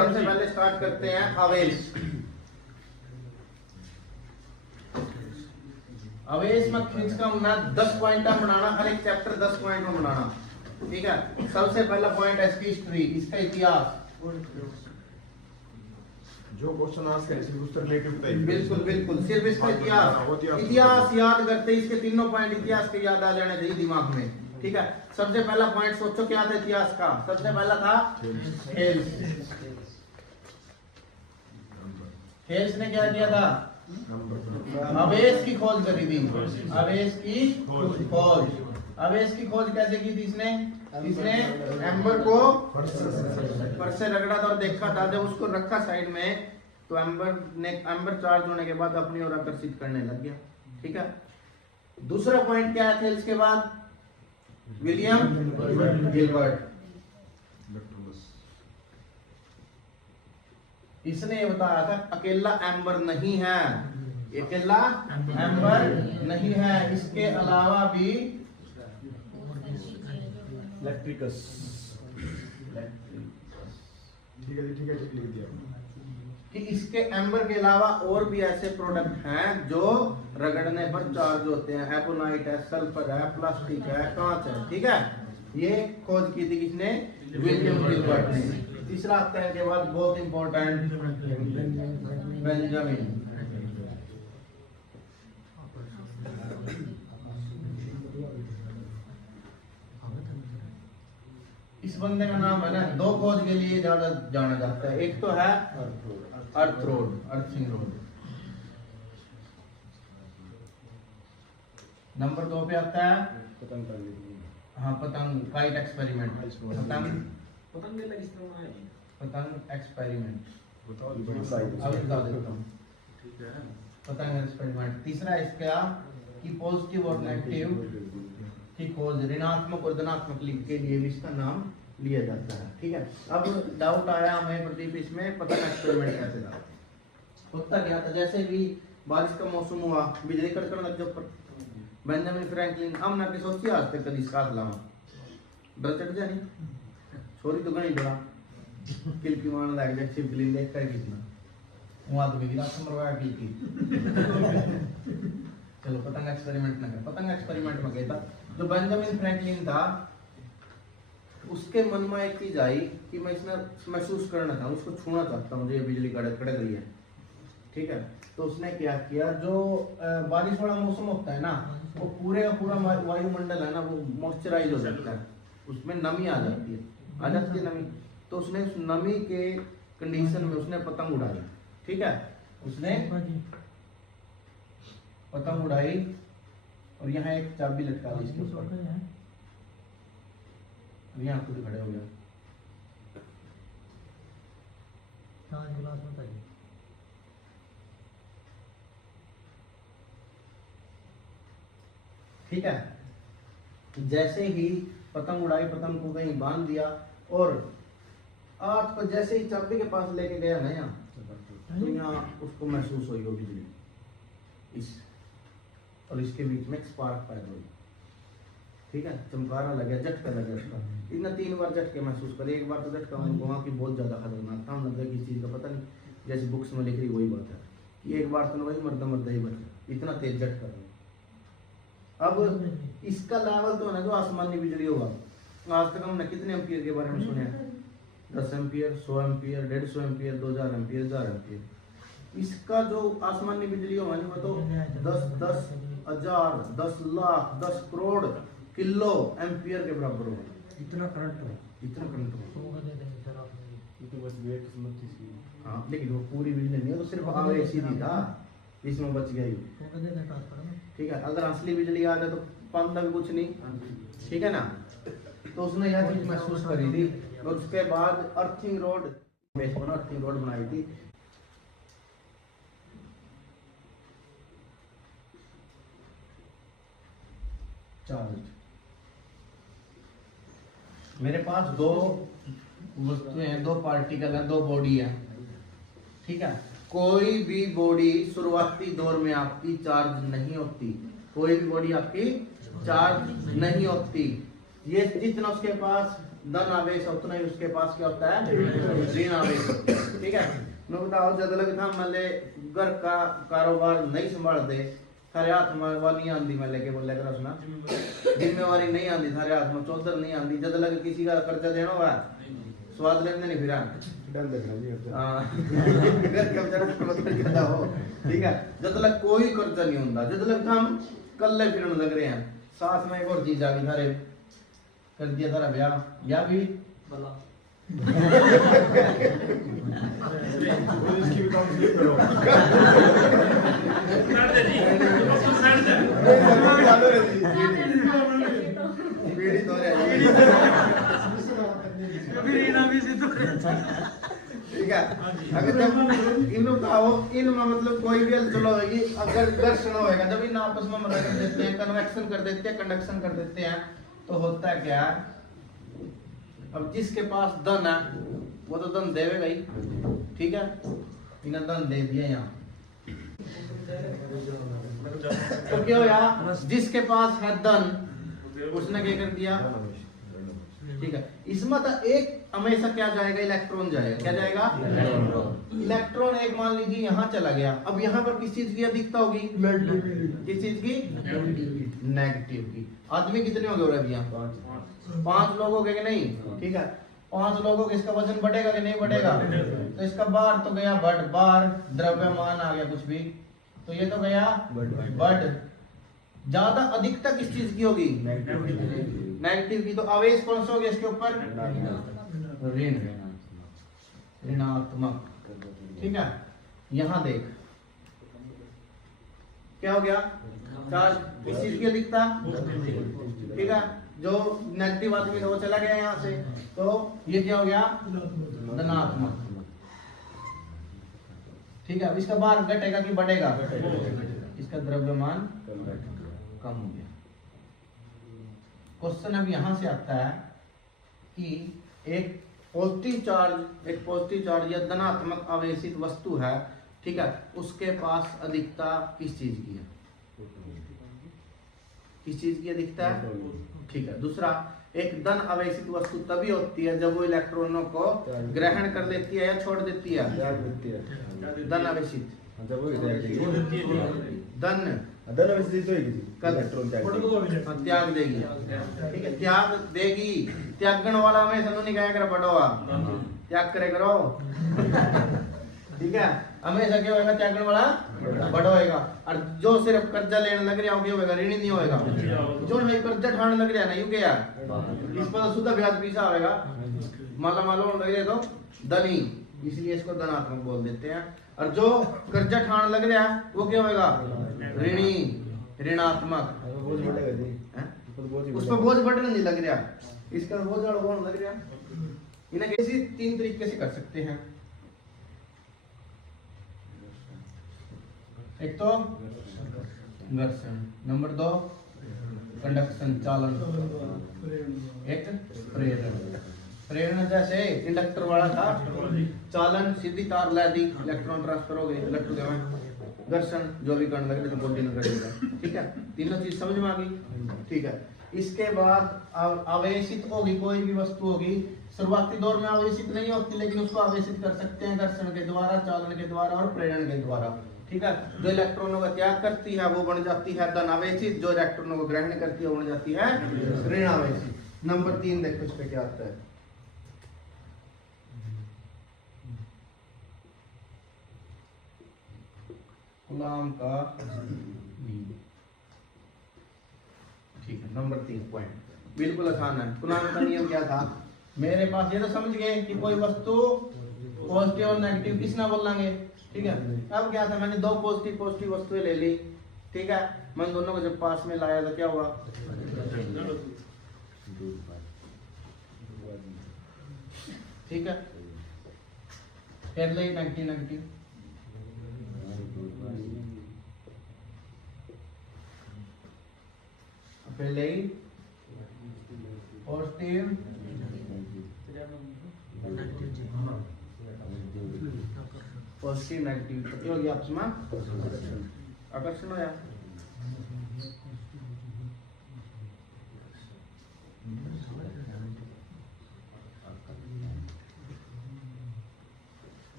सबसे पहले स्टार्ट करते हैं आवेश। आवेश में खींच का मैं 10 पॉइंट बनाना, हर एक चैप्टर 10 पॉइंट में बनाना, ठीक है। सबसे पहला पॉइंट है इसकी हिस्ट्री, इसका इतिहास। जो क्वेश्चन आंसर है सिर्फ उससे रिलेटेड बताइए। बिल्कुल बिल्कुल, सिर्फ इसका इतिहास। इतिहास याद करते इसके तीनों पॉइंट इतिहास के याद आ जाने चाहिए दिमाग में, ठीक है। सबसे पहला पॉइंट सोचो क्या था इतिहास का, सबसे पहला था हेल्स ने क्या किया था, आवेश की खोज करी थी। आवेश की खोज, आवेश की खोज कैसे की थी इसने एम्बर को फर्श से रगड़ा था और देखा था, जब उसको रखा साइड में तो एम्बर चार्ज होने के बाद अपनी ओर आकर्षित करने लग गया, ठीक है। दूसरा पॉइंट क्या है इसके बाद, विलियम गिलबर्ट। इसने ये बताया था अकेला एम्बर नहीं है, अकेला एम्बर नहीं है, इसके अलावा भी इलेक्ट्रिकस, ठीक है लिख दिया कि इसके एम्बर के अलावा और भी ऐसे प्रोडक्ट हैं जो रगड़ने पर चार्ज होते हैं। एपोनाइट है, सल्फर है, प्लास्टिक है, कांच है, ठीक है। ये खोज की थी किसने, विलियम गिलबर्ट ने। तीसरा आता है के बाद बहुत इंपॉर्टेंट, बेंजामिन। इस बंदे का नाम है ना, दो खोज के लिए ज्यादा जाना जाता है। एक तो है अर्थ रोड, अर्थिंग रोड। नंबर 2 पे आता है हाँ पतंग, काइट एक्सपेरिमेंट। पतंग एक्सपेरिमेंट, अब बता देता हूँ, पतंग एक्सपेरिमेंट। तीसरा इसका कि पॉजिटिव और नेगेटिव की खोज, ऋणात्मक और धनात्मक लिंक के लिए भी इसका नाम लिया जाता है, ठीक है। अब डाउट आया हमें प्रदीप, इसमें पतंग एक्सपेरिमेंट कैसे था। होता क्या था, जैसे भी बारिश का मौसम हुआ, बिजली कड़कड़ लग जाओ, बेंजामिन फ्रैंकलिन हम ना के सोची आज तक कभी साथ लावा, डर चढ़ जाए नहीं, छोरी तो गणी डरा किल की मान लग जाए, छिपकली देख कर कितना वो आदमी की रात मरवाया किल की। चलो पतंग एक्सपेरिमेंट ना कर, पतंग एक्सपेरिमेंट में गया था जो बेंजामिन फ्रैंकलिन था, उसके मन में एक चीज आई कि मैं इसमें महसूस करना था, उसको छूना चाहता हूँ, ये बिजली कड़क रही है, ठीक है। तो उसने क्या किया, जो बारिश वाला मौसम होता है ना, वो पूरे का पूरा वायुमंडल है ना, वो मॉइस्चराइज हो जाता है, उसमें नमी आ जाती है नमी। तो उसने उस नमी के कंडीशन में उसने पतंग उड़ाई, ठीक है। उसने पतंग उड़ाई और यहाँ एक चाबी लटका दी इसके ऊपर, यहाँ खुद खड़े हो गया। ठीक है, जैसे ही पतंग उड़ाई, पतंग को कहीं बांध दिया और आग को जैसे ही चाबी के पास लेके गया ना यहाँ, तो यहाँ उसको महसूस हुई वो बिजली, इस और इसके बीच में स्पार्क पैदा हुई, ठीक है। चमकारा लग गया, झटका लग गया उसका। इतना 3 बार झटके महसूस करे, एक बार तो झटका उनको वहाँ की बहुत ज्यादा खतरनाक था, लग गया किस चीज का पता नहीं, जैसे बुक्स में लिख रही वही बात है कि एक बार तो वही मरदा ही बचा, इतना तेज झटका। अब इसका लेवल तो है ना जो आसमानी बिजली होगा, आज तक हमने कितने एम्पियर के बारे में सुने हैं, 10 ampere, 100 ampere, 150 ampere, 2000 ampere, 1000 ampere. इसका जो आसमानी बिजली होगा वो तो 10,000, 10 लाख, 10 करोड़ किलो एम्पियर के बराबर होगा। इतना करंट है, इतना करंट होगा, हाँ। लेकिन वो पूरी बिजली नहीं है, तो सिर्फ आवेश ही था, इसमें बच गया, ठीक है। अगर असली बिजली आ जाए तो पाता भी कुछ नहीं, ठीक है ना। तो उसने यह चीज महसूस करी थी और उसके बाद अर्थिंग रोड बनाई थी। मेरे पास 2 वस्तुएं हैं, 2 पार्टिकल हैं, 2 बॉडी है, ठीक है। कोई भी बॉडी शुरुआती दौर में आपकी चार्ज नहीं होती, कोई भी बॉडी आपकी चार्ज नहीं होती, ये जितना उसके पास धन आवेश उतना ही उसके पास क्या होता है ऋण आवेश। ठीक है, मैं बताओ जब लग था मान ले घर का कारोबार नहीं संभाल दे थारे हाथ में वो नहीं आंदी, मैं लेके बोले कर सुना जिम्मेवारी नहीं आंदी थारे हाथ में, चौधर नहीं आंदी, जब लग किसी का कर्जा देना हुआ स्वाद लेने नहीं फिरा डन देखना जी घर का बेचारा मतलब ज्यादा हो। ठीक है, जब तक कोई कर्जा नहीं होता, जब तक हम कल्ले फिरने लग रहे हैं। साथ में एक और चीज आ गई थारे कर दिया थारा ब्याह या भी भला इसकी भी काउंसलिंग करो पीड़ी तो रही। ठीक है, अगर जब इन बताओ इनमें मतलब कोई भी हलचल होगी, अगर घर्षण होएगा जब इन आपस में मदद कर देते हैं, कन्वेक्शन कर देते हैं, कंडक्शन कर देते हैं, तो होता है क्या, अब जिसके पास धन है वो तो धन देवेगा ही। ठीक है, इन्हें धन दे दिया यहाँ, तो क्या होया जिसके पास है धन उसने क्या कर दिया। ठीक है, इसमें तो एक हमेशा क्या जाएगा, इलेक्ट्रॉन जाएगा। क्या जाएगा, इलेक्ट्रॉन एक मान लीजिए यहाँ चला गया, अब यहाँ पर किस चीज की अधिकता होगी, किस चीज की, नेगेटिव की। आदमी कितने हो गए अभी यहाँ, 5 लोग हो गए कि नहीं। ठीक है, 5 लोगों के इसका वजन बढ़ेगा कि नहीं बढ़ेगा, तो इसका बार तो गया बढ़, बार द्रव्यमान आ गया कुछ भी, तो ये तो गया बढ़। ज्यादा अधिकता किस चीज की होगी, नेगेटिव की। तो आवेश कौन सा हो गया इसके ऊपर, ऋण, ऋणात्मक। ठीक है, यहाँ देख क्या हो गया, चार्ज किस चीज की अधिकता। ठीक है, जो नेगेटिव आदमी था वो चला गया यहाँ से, तो ये क्या हो गया, धनात्मक। ठीक है, अब इसका बार घटेगा कि बढ़ेगा, इसका द्रव्यमान कम हो गया। क्वेश्चन अब यहां से आता है कि एक पॉजिटिव चार्ज या धनात्मक आवेशित वस्तु है। ठीक है, उसके पास अधिकता किस चीज की है, किस चीज की अधिकता है। ठीक है, दूसरा, एक धन आवेशित वस्तु तभी होती है जब वो इलेक्ट्रॉनों को ग्रहण कर लेती है या छोड़ देती है, धन आवेशित धन त्याग देगी। ठीक है, त्याग देगी, त्यागण वाला में सनु नहीं कहा कर पढ़ोगा, त्याग करे करो। ठीक है, हमेशा क्या होगा, त्यागण वाला बड़ा होएगा। और जो सिर्फ कर्जा लेने लग रहा हो होगा, ऋणी नहीं होएगा। जो भाई कर्जा ठाने लग रहा है ना, यू क्या इस पर शुद्ध ब्याज पीछा होएगा, माला मालो लग रहे तो धनी, इसलिए इसको धनात्मक बोल देते हैं। और जो कर्जा ठाने लग रहा है वो क्या होएगा, ऋणी, ऋणात्मक। उस पर बोझ बढ़ने नहीं लग रहा, इसका बोझ बढ़ने लग रहा। इन्हें किसी 3 तरीके से कर सकते हैं। एक तो घर्षण, नंबर 2 कंडक्शन चालन, एक प्रेरण। प्रेरण जैसे इंडक्टर वाला था, चालन सीधी तार ला दी, इलेक्ट्रॉन ट्रांसफर हो गए, लट्टू गए। घर्षण जो भी करने लगे तो बॉडी में करेगा। ठीक है, तीनों चीज समझ में आ गई। ठीक है, इसके बाद आवेशित होगी कोई भी वस्तु होगी, शुरुआती दौर में आवेशित नहीं होती, लेकिन उसको आवेशित कर सकते हैं घर्षण के द्वारा, चालन के द्वारा और प्रेरण के द्वारा। ठीक है, जो इलेक्ट्रॉनों का त्याग करती है वो बन जाती है धन आवेशित, जो इलेक्ट्रॉनों को ग्रहण करती है वो बन जाती है ऋण आवेशित। नंबर 3 देखो इस पे क्या आता है, कूलाम का नियम। ठीक है, नंबर 3 पॉइंट बिल्कुल आसान है। कूलाम का नियम क्या था, मेरे पास ये तो समझ गए कि कोई वस्तु पॉजिटिव और नेगेटिव किस ना बोल लेंगे। ठीक है, अब क्या था, मैंने 2 पॉजिटिव वस्तुएं ले ली। ठीक है, मैं दोनों को जब पास में लाया तो क्या हुआ, ठीक है, पहले ही नेगेटिव पहले ही पॉजिटिव पॉजिटिव नेगेटिव, तो क्या हो गया आपस में आकर्षण होया।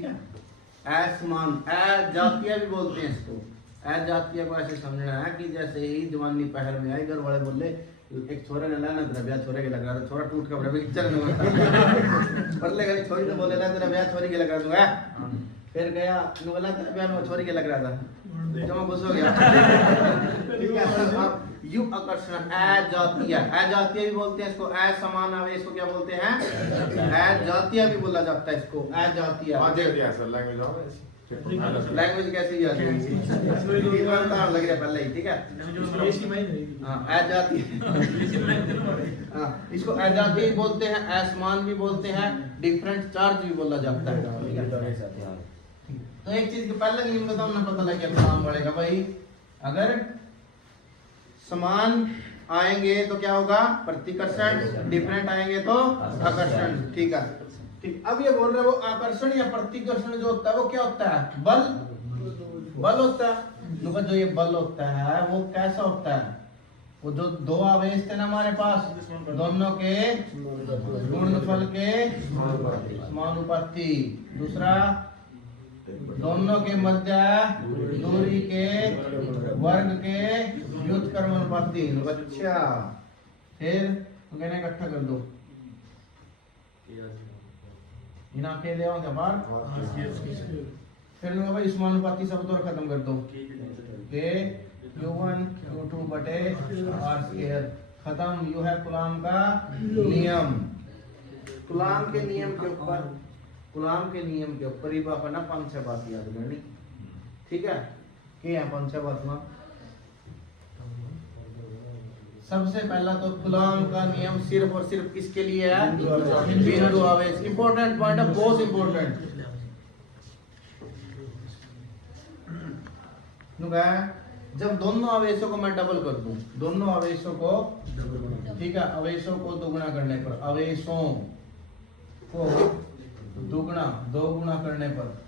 ठीक है। असमान अजातीय भी बोलते हैं इसको। अजातीय को ऐसे समझना है कि जैसे ही जवानी पहर में आई, घर वाले बोले एक छोरे ने लाना तेरा ब्याह छोरे के लग रहा था, छोरा टूट का बड़ा पिक्चर में बदले गई छोरी तो बोले ना तेरा ब्याह छोरी के लग रहा दूंगा। फिर गया बोला तेरा ब्याह में छोरी के लग रहा था, जमा खुश हो गया। ठीक है। अब यु आकर्षण अजातीय, अजातीय भी बोलते हैं इसको। असमान आवेश को क्या बोलते हैं? अजातीय भी बोला जाता है इसको, अजातीय। लैंग्वेज कैसी जाती है लग रहा पहले ही, ठीक है। अजातीय, इसको अजातीय बोलते हैं, असमान भी बोलते हैं, डिफरेंट चार्ज भी बोला जाता है। तो एक चीज के पहले नियम बताओ ना, पता लग गया काम पड़ेगा भाई। अगर समान आएंगे तो क्या होगा? प्रतिकर्षण। डिफरेंट आएंगे तो आकर्षण। ठीक है। ठीक। अब ये बोल रहे वो आकर्षण या प्रतिकर्षण जो होता है वो क्या होता है? बल। बल होता है। जो ये बल होता है वो कैसा होता है? वो जो दो आवेश थे ना हमारे पास, दोनों के गुणनफल के समानुपाती। दूसरा, दोनों के मध्य दूरी के वर्ग के व्युत्क्रमानुपाती। अच्छा, फिर कहना इकट्ठा कर दो, इना के ले आओ बाहर। फिर भाई समानुपाती शब्द और खत्म कर दो, के Q1 Q2 बटे R स्क्वायर। खत्म। यू है कूलाम का नियम। कूलाम के नियम के ऊपर, कूलाम के नियम के ऊपर ही बापा ना 5-6 बात याद करनी। ठीक है। क्या है 5-6 बात में? सबसे पहला तो कूलाम का नियम सिर्फ और सिर्फ किसके लिए है? बिंदु आवेश। इंपॉर्टेंट पॉइंट है, बहुत इंपॉर्टेंट। जब दोनों आवेशों को मैं डबल कर दूं, दोनों आवेशों को, ठीक है, आवेशों को दोगुना करने पर, आवेशों को दुगुना, दोगुना करने पर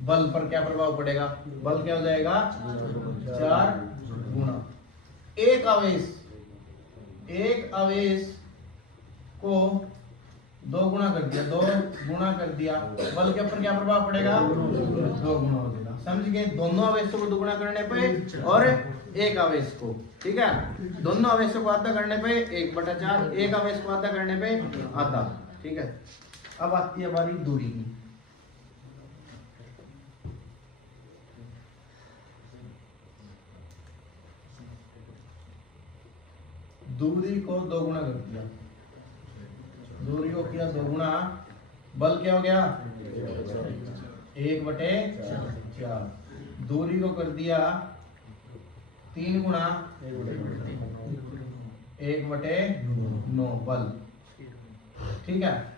बल पर क्या प्रभाव पड़ेगा? बल क्या हो जाएगा? 4 गुना। एक आवेश को 2 गुना कर दिया, 2 गुना कर दिया, बल के ऊपर क्या प्रभाव पड़ेगा? 2 गुना हो जाएगा। समझ गए? दोनों आवेशों को 2 गुना करने पे और एक आवेश को, ठीक है, दोनों आवेशों को आधा करने पे 1/4, एक आवेश को आधा करने पे आधा। ठीक है। अब आती है हमारी दूरी की। दूरी को 2 गुना कर दिया, दूरी को किया 2 गुना, बल क्या हो गया? 1/4। दूरी को कर दिया 3 गुना, 1/9 बल। ठीक है।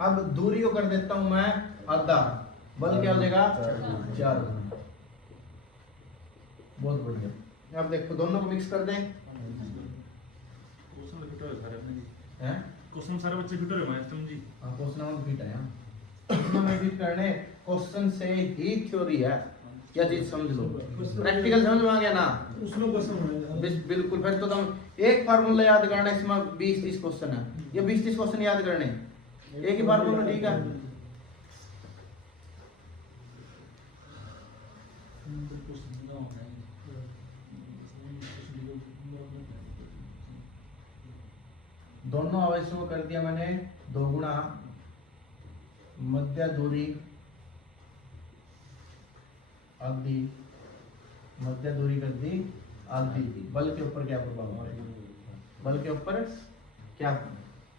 अब दूरी को कर देता हूं मैं आधा, बल क्या हो जाएगा? 4 गुना। बहुत बढ़िया। अब देखो दोनों को मिक्स कर दें। क्वेश्चन सारे बच्चे फिट हो रहे हैं तुम जी। हां, क्वेश्चन में फिट है। क्वेश्चन में फिट करने, क्वेश्चन से ही थ्योरी है, क्या चीज समझ लो। प्रैक्टिकल समझ में आ गया ना? उसमें क्वेश्चन बिल्कुल। फिर तो तुम एक फार्मूला याद करना, इसमें 20-30 क्वेश्चन है, ये 20-30 क्वेश्चन याद करने एक ही फार्मूला। ठीक है। दोनों आवेशों को कर दिया मैंने 2 गुना, मध्य दूरी आधी, मध्य दूरी कर दी आधी। बल के ऊपर क्या प्रभाव पड़ेगा? बल के ऊपर क्या,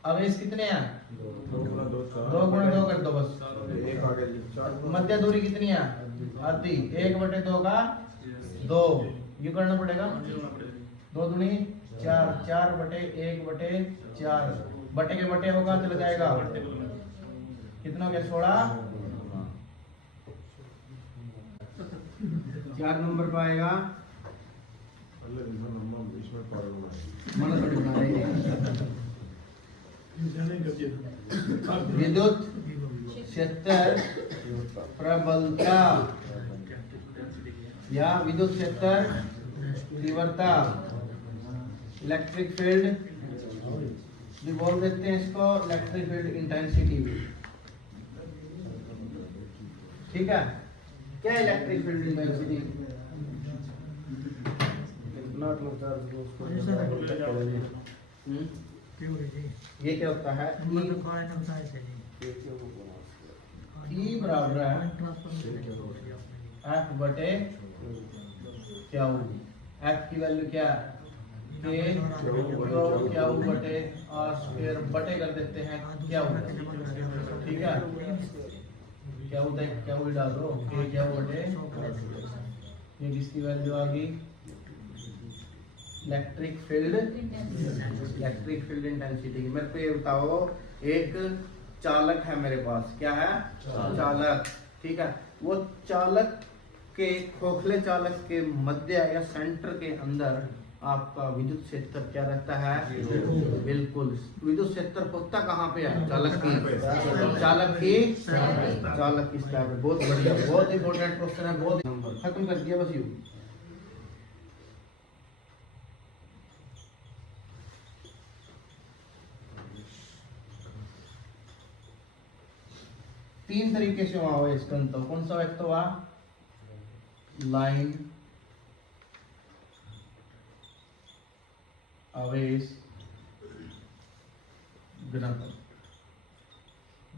आवेश कितने हैं? 2 गुना 2 कर दो बस। मध्य दूरी कितनी है? आधी। 1/2 का 2, ये करना पड़ेगा। 2 दूनी 4, 4/1/4, बटे के बटे होगा चल जाएगा। कितना हो गया? 16। 4 नंबर पर आएगा। विद्युत क्षेत्र प्रबलता या विद्युत क्षेत्र तीव्रता, इलेक्ट्रिक फील्ड भी बोल देते हैं इसको इलेक्ट्रिक फील्ड इंटेंसिटी भी। ठीक है, क्या इलेक्ट्रिक फील्ड इंटेंसिटी? ये क्या होता है? E बराबर है F बटे क्या हो, F की वैल्यू क्या है? K क्या हो बटे R स्क्वायर बटे कर देते हैं क्या हो, ठीक है, क्या होता है, क्या हो डाल दो K क्या हो बटे, ये किसकी वैल्यू आ गई? इलेक्ट्रिक फील्ड इंटेंसिटी की। मेरे को ये बताओ, एक चालक है मेरे पास, क्या है? चालक, ठीक है। वो चालक के, खोखले चालक के मध्य या सेंटर के अंदर आपका विद्युत क्षेत्र क्या रहता है? बिल्कुल। विद्युत क्षेत्र होता कहाँ पे है? चालक की स्लैब पे। बहुत बढ़िया, बहुत इंपॉर्टेंट क्वेश्चन है, बहुत नंबर खत्म कर दिया बस। यू तीन तरीके से वहां हुआ इसका अंतर। कौन सा व्यक्त हुआ? लाइन आवेश घनत्व।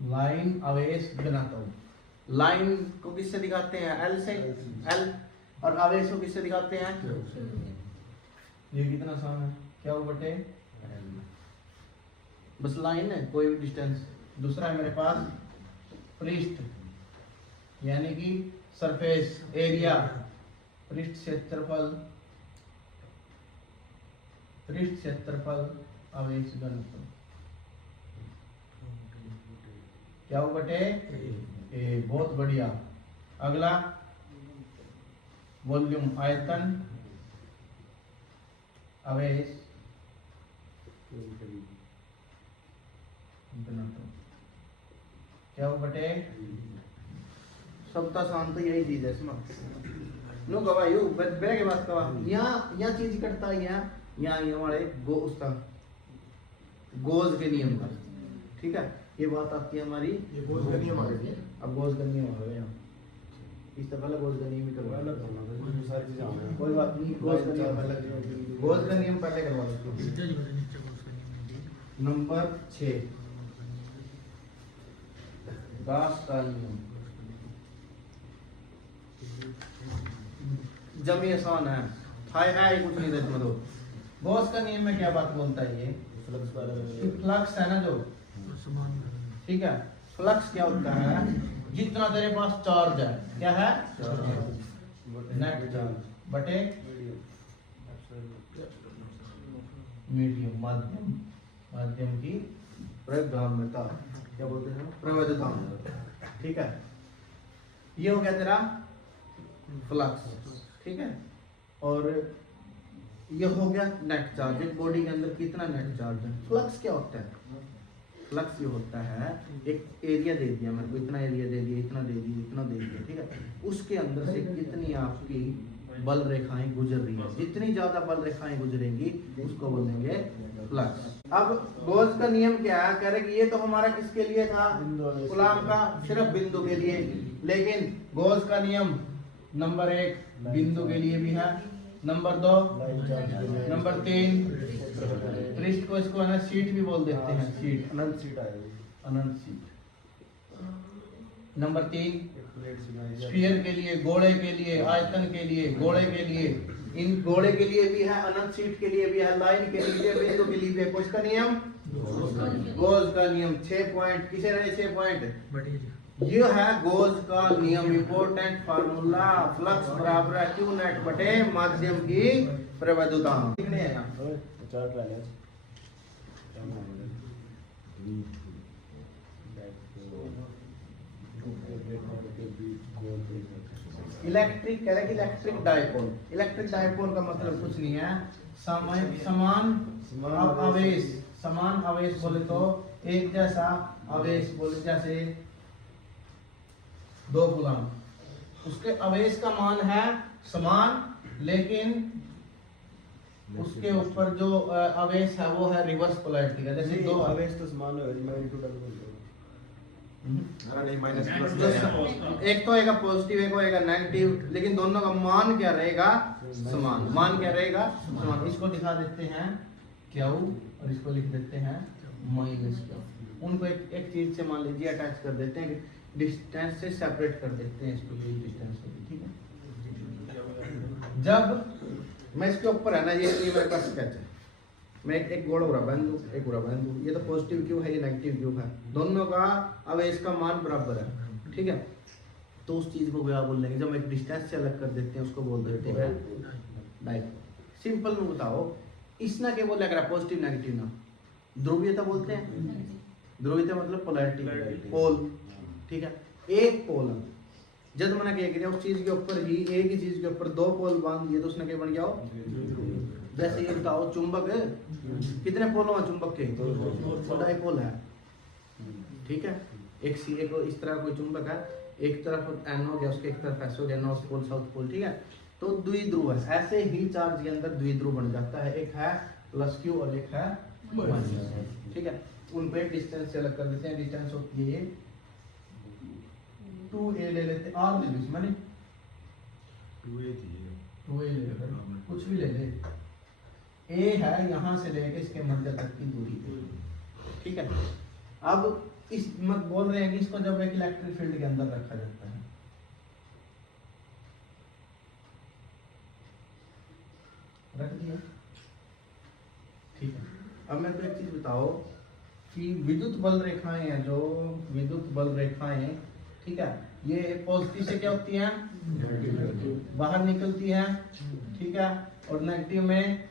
लाइन आवेश घनत्व। लाइन को किससे दिखाते हैं? एल से, एल। और आवेश को किससे दिखाते हैं? ये कितना आसान है, क्या वो बटे बस लाइन है, कोई भी डिस्टेंस। दूसरा है मेरे पास पृष्ठ, यानी कि सरफेस एरिया, पृष्ठ क्षेत्रफल आवेश घनत्व क्या हो बटे ए। बहुत बढ़िया। अगला वॉल्यूम, आयतन आवेश घनत्व क्या हो बटे। सबका शांत तो यही चीज है इसमें। नो गवायु बेरे के बात कवा यहाँ चीज करता है, यहाँ हमारे उसका गोज के नियम का, ठीक है। ये बात आती है हमारी, ये गोज का नियम आ गया। अब गोज का नियम आ गया। इस तरह पहले गोज का नियम ही करवा लो, सारी चीजें आ गई। कोई बात नहीं। गोज का नियम पहले, गोज का नियम पहले करवा दो। नंबर 6 गास का नियम। जमी आसान है, हाय कुछ नहीं देख दो। गॉस का नियम में क्या बात बोलता है? ये फ्लक्स है ना जो, ठीक है। फ्लक्स क्या होता है? जितना तेरे पास चार्ज है, क्या है? नेट चार्ज बटे मीडियम, माध्यम की प्रगाम्यता, क्या बोलते हैं? प्रवैधता, ठीक है। ये हो गया तेरा फ्लक्स, ठीक है। और ये हो गया नेट चार्ज। एक बॉडी के अंदर कितना नेट चार्ज है? फ्लक्स क्या होता है? फ्लक्स ये होता है, एक एरिया दे दिया मेरे को, इतना एरिया दे दिया, इतना दे दिया, इतना दे दिया, ठीक है। उसके अंदर से कितनी आपकी बल रेखाएं गुजर रही है, जितनी ज्यादा बल रेखाएं गुजरेंगी उसको बोलेंगे फ्लक्स। अब गॉस का नियम क्या है? कह रहे कि ये तो हमारा किसके लिए था? कूलॉम का, सिर्फ बिंदु के लिए। लेकिन गॉस का नियम नंबर 1 बिंदु के लिए भी है, नंबर 2, नंबर 3 पृष्ठ को, इसको अनंत शीट भी बोल देते हैं, शीट, अनंत सीट आएगी, अनंत शीट। नंबर 3 स्फीयर के लिए, गोले के लिए, आयतन के लिए, गोले के लिए, इन गोले के लिए भी है, अनंत शीट के लिए भी है, लाइन के लिए, बिंदु के लिए भी है। कौन सा नियम? गॉस का नियम। 6 पॉइंट किसे रहे? 6 पॉइंट। ये है गॉस का नियम, इंपॉर्टेंट फार्मूला। फ्लक्स बराबर है क्यू नेट बटे माध्यम की प्रवैधता। कितने हैं यहाँ? 4 ट्रायल्स। इलेक्ट्रिक, कह रहे कि इलेक्ट्रिक डायपोल। इलेक्ट्रिक डायपोल का मतलब कुछ नहीं है, समान आवेश, समान आवेश बोले तो एक जैसा आवेश बोले, जैसे 2 कूलॉम, उसके आवेश का मान है समान, लेकिन उसके ऊपर जो आवेश है वो है रिवर्स पोलैरिटी का, जैसे दो आवेश तो समान है, मैग्नीट्यूड अलग होगा। नहीं माइनस प्लस एक तो होएगा पॉजिटिव, एक होएगा नेगेटिव, लेकिन दोनों का मान क्या रहेगा? समान। मान क्या रहेगा? समान। इसको दिखा देते हैं क्यू और इसको लिख देते हैं माइनस क्यू। उनको एक चीज से मान लीजिए अटैच कर देते हैं, डिस्टेंस से सेपरेट कर देते हैं इसको, ये डिस्टेंस होगी, ठीक है। जब मैं इसके ऊपर है ना, ये मेरे पास स्केच है, मैं एक गोल उड़ा बिंदु, एक उड़ा बिंदु, ये तो पॉजिटिव क्यू है, ये नेगेटिव क्यू है, दोनों का आवेश का मान बराबर है, ठीक है। तो उस चीज को क्या बोल देंगे? जब एक डिस्टेंस से अलग कर देते हैं उसको बोल देते हैं डाइपोल। सिंपल में बताओ, इसना क्या बोला करा? पॉजिटिव नेगेटिव ना, ध्रुवीयता बोलते हैं। ध्रुवीयता मतलब पोलैरिटी, पोल, ठीक है। एक पोल जब मैंने क्या किया, उस चीज के ऊपर ही, एक ही चीज के ऊपर दो पोल बांध दिए तो उसने क्या बन गया हो? जैसे ये बताओ, चुंबक कितने पोल हो चुंबक के? तो डाइपोल है, ठीक है। एक को इस तरह कोई चुंबक है, एक तरफ एन हो गया, उसके एक तरफ एस हो गया, नॉर्थ पोल साउथ पोल, ठीक है। तो द्विध्रुव है। ऐसे ही चार्ज के अंदर द्विध्रुव बन जाता है, एक है प्लस क्यू और एक है माइनस, ठीक है। उन पे डिस्टेंस से अलग कर देते हैं। डिस्टेंस होती है 2a ले लेते हैं, आर ले लो इसमें, 2a ले ले, कुछ भी ले ले। a है यहाँ से लेके इसके मध्य तक की दूरी, ठीक है। अब इस मत बोल रहे हैं कि इसको जब एक इलेक्ट्रिक फील्ड के अंदर रखा जाता है, रख दिया, ठीक है। अब मेरे को एक चीज बताओ कि विद्युत बल रेखाएं हैं, जो विद्युत बल रेखाएं, ठीक है, ये पॉजिटिव से क्या होती हैं? बाहर निकलती हैं, ठीक है, और नेगेटिव में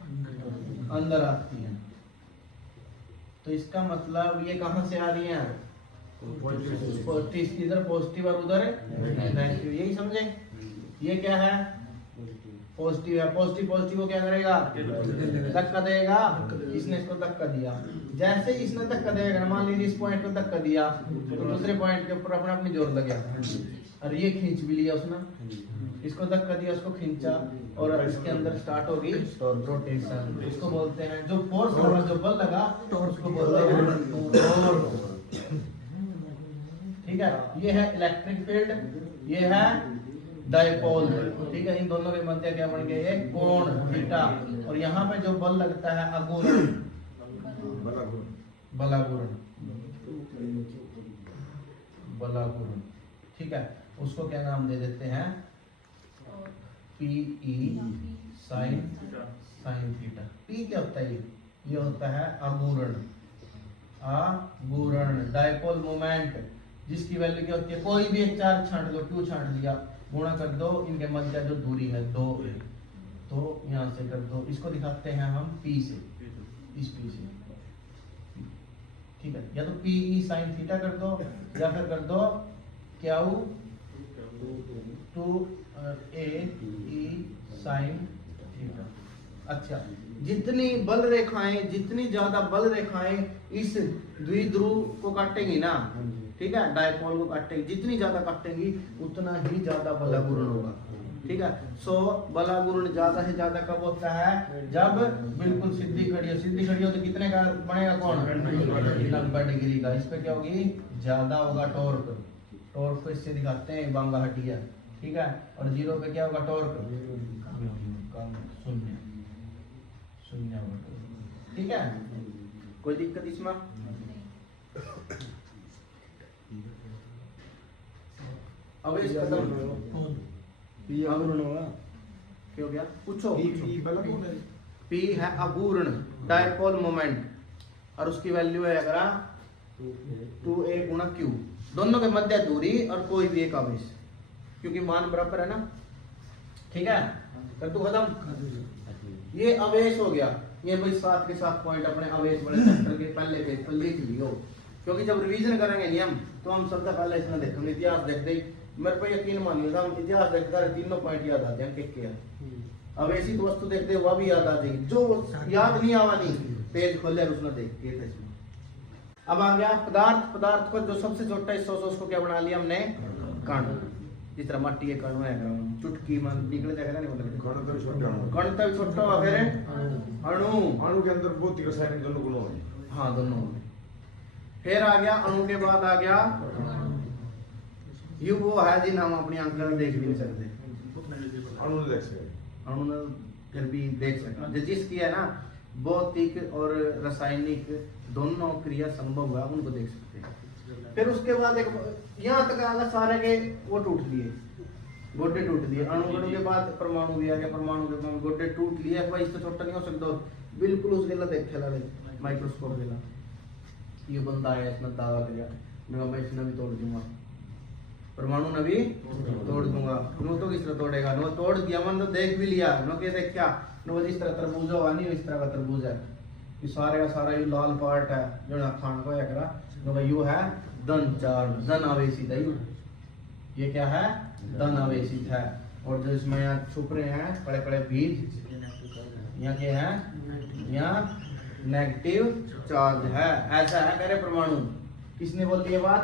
अंदर आती हैं। तो इसका मतलब ये कहां से आ रही हैं? पॉजिटिव, इधर पॉजिटिव और उधर नेगेटिव, यही समझे? ये क्या है? पॉजिटिव है। पॉजिटिव को क्या करेगा? धक्का देगा। इसने इसको धक्का दिया, जैसे ही इसने धक्का देगा, मान लीजिए इस पॉइंट को धक्का दिया तो दूसरे पॉइंट के ऊपर अपना अपनी जोर लग गया, और ये खींच भी लिया उसने, इसको धक्का दिया, उसको खींचा, और इसके अंदर स्टार्ट होगी रोटेशन। इसको बोलते हैं, जो फोर्स लगा, जो बल लगा, उसको बोलते हैं टॉर्क, ठीक है। ये है इलेक्ट्रिक फील्ड, ये है डाइपोल, ठीक है। इन दोनों के मध्य क्या बन गया? ये कोण थीटा, और यहाँ पे जो बल लगता है आघूर्ण, बलाघूर्ण, ठीक है। उसको क्या नाम दे देते हैं? PE sine theta. पी क्या होता है? ये होता है आघूर्ण, डाइपोल मोमेंट, जिसकी वैल्यू क्या होती है? कोई भी एक चार्ज छांट दो, क्यू छांट दिया, गुणा कर दो, इनके मध्य जो दूरी है 2, तो यहाँ से कर दो, इसको दिखाते हैं हम P से, इस P से, ठीक है। या तो PE sin थीटा कर दो, या फिर कर दो Q 2A E sin theta. अच्छा, जितनी बल रेखाएं, जितनी ज्यादा बल रेखाएं इस द्विध्रुव को काटेंगी ना, ठीक है, डाइपोल को काटेंगी, जितनी ज्यादा काटेंगी उतना ही ज्यादा बलाघूर्ण होगा, ठीक है। सो बलाघूर्ण ज्यादा से ज्यादा कब होता है? जब बिल्कुल सीधी खड़ी हो। सीधी खड़ी हो तो कितने का बनेगा कोण? 90 डिग्री का। इस पे क्या होगी? ज्यादा होगा टॉर्क। टॉर्क को इससे दिखाते हैं, बांगा हटिया, ठीक है। और जीरो पे क्या होगा? टॉर्क शून्य, शून्य होगा, ठीक है। कोई दिक्कत इसमें? अब इस कदम पी आघूर्ण होगा, क्या हो गया? पूछो। पी है आघूर्ण, डाइपोल मोमेंट, और उसकी वैल्यू है अगर 2a गुणा q, दोनों के मध्य दूरी और कोई भी एक आवेश, क्योंकि मान बराबर है ना, ठीक है। कर तू खत्म। ये आवेश हो गया। ये भाई साथ के साथ पॉइंट अपने आवेश बड़े चैप्टर के पहले पेज पर लिख लियो, क्योंकि जब रिवीजन करेंगे नियम तो हम सबसे पहले इसमें देखेंगे। इतिहास देख दे, मेरे को यकीन मानिएगा, हम इतिहास देखते हैं, तीनों पॉइंट याद आते हैं, क्या अब ऐसी तो वस्तु देखते वह भी याद आ जाएगी, जो याद नहीं आवा नहीं पेज खोले उसने देख के थे। अब आ गया पदार्थ को जो सबसे छोटा हिस्सा उसको क्या बना लिया हमने? कण। जिस तरह मट्टी के कण है, चुटकी निकले जाएगा ना, मतलब कण तक छोटा हुआ, फिर अणु के अंदर भौतिक रासायनिक दोनों गुण होंगे। हाँ दोनों होंगे। फिर आ गया अणु के बाद आ गया यू, वो है जिन्हें हम अपनी आंखों में देख भी नहीं सकते, अणु नहीं देख सकते, अणु में फिर भी देख सकते, जिसकी है ना भौतिक और रासायनिक दोनों क्रिया संभव है उनको देख सकते हैं। फिर उसके बाद एक यहाँ तक आगा सारे के वो टूट लिए, गोटे टूट दिए, अणु के बाद परमाणु भी आ गया, परमाणु के बाद गोटे टूट लिए, भाई इससे छोटा नहीं हो सकता, बिल्कुल उस गला देखे ला माइक्रोस्कोप गला ये बंदा है, इसने दावा किया मैं इसने भी तोड़ दूंगा, परमाणु ने भी तोड़ दूंगा, नो तो किस तरह तोड़ेगा, नो तोड़ दिया मन तो देख भी लिया, नो के देख क्या नो जिस तरह तरबूज हुआ नहीं इस तरह का तरबूज है, ये सारे का सारा ये लाल पार्ट है जो ना खान को या करा नो भाई यू है धन चार्ज, धन आवेशित है, ये क्या है धन आवेशित है, और जो इसमें यहाँ छुप रहे हैं बड़े बड़े बीज यहाँ के हैं यहाँ नेगेटिव चार्ज है, ऐसा है मेरे परमाणु। किसने बोल ये बात?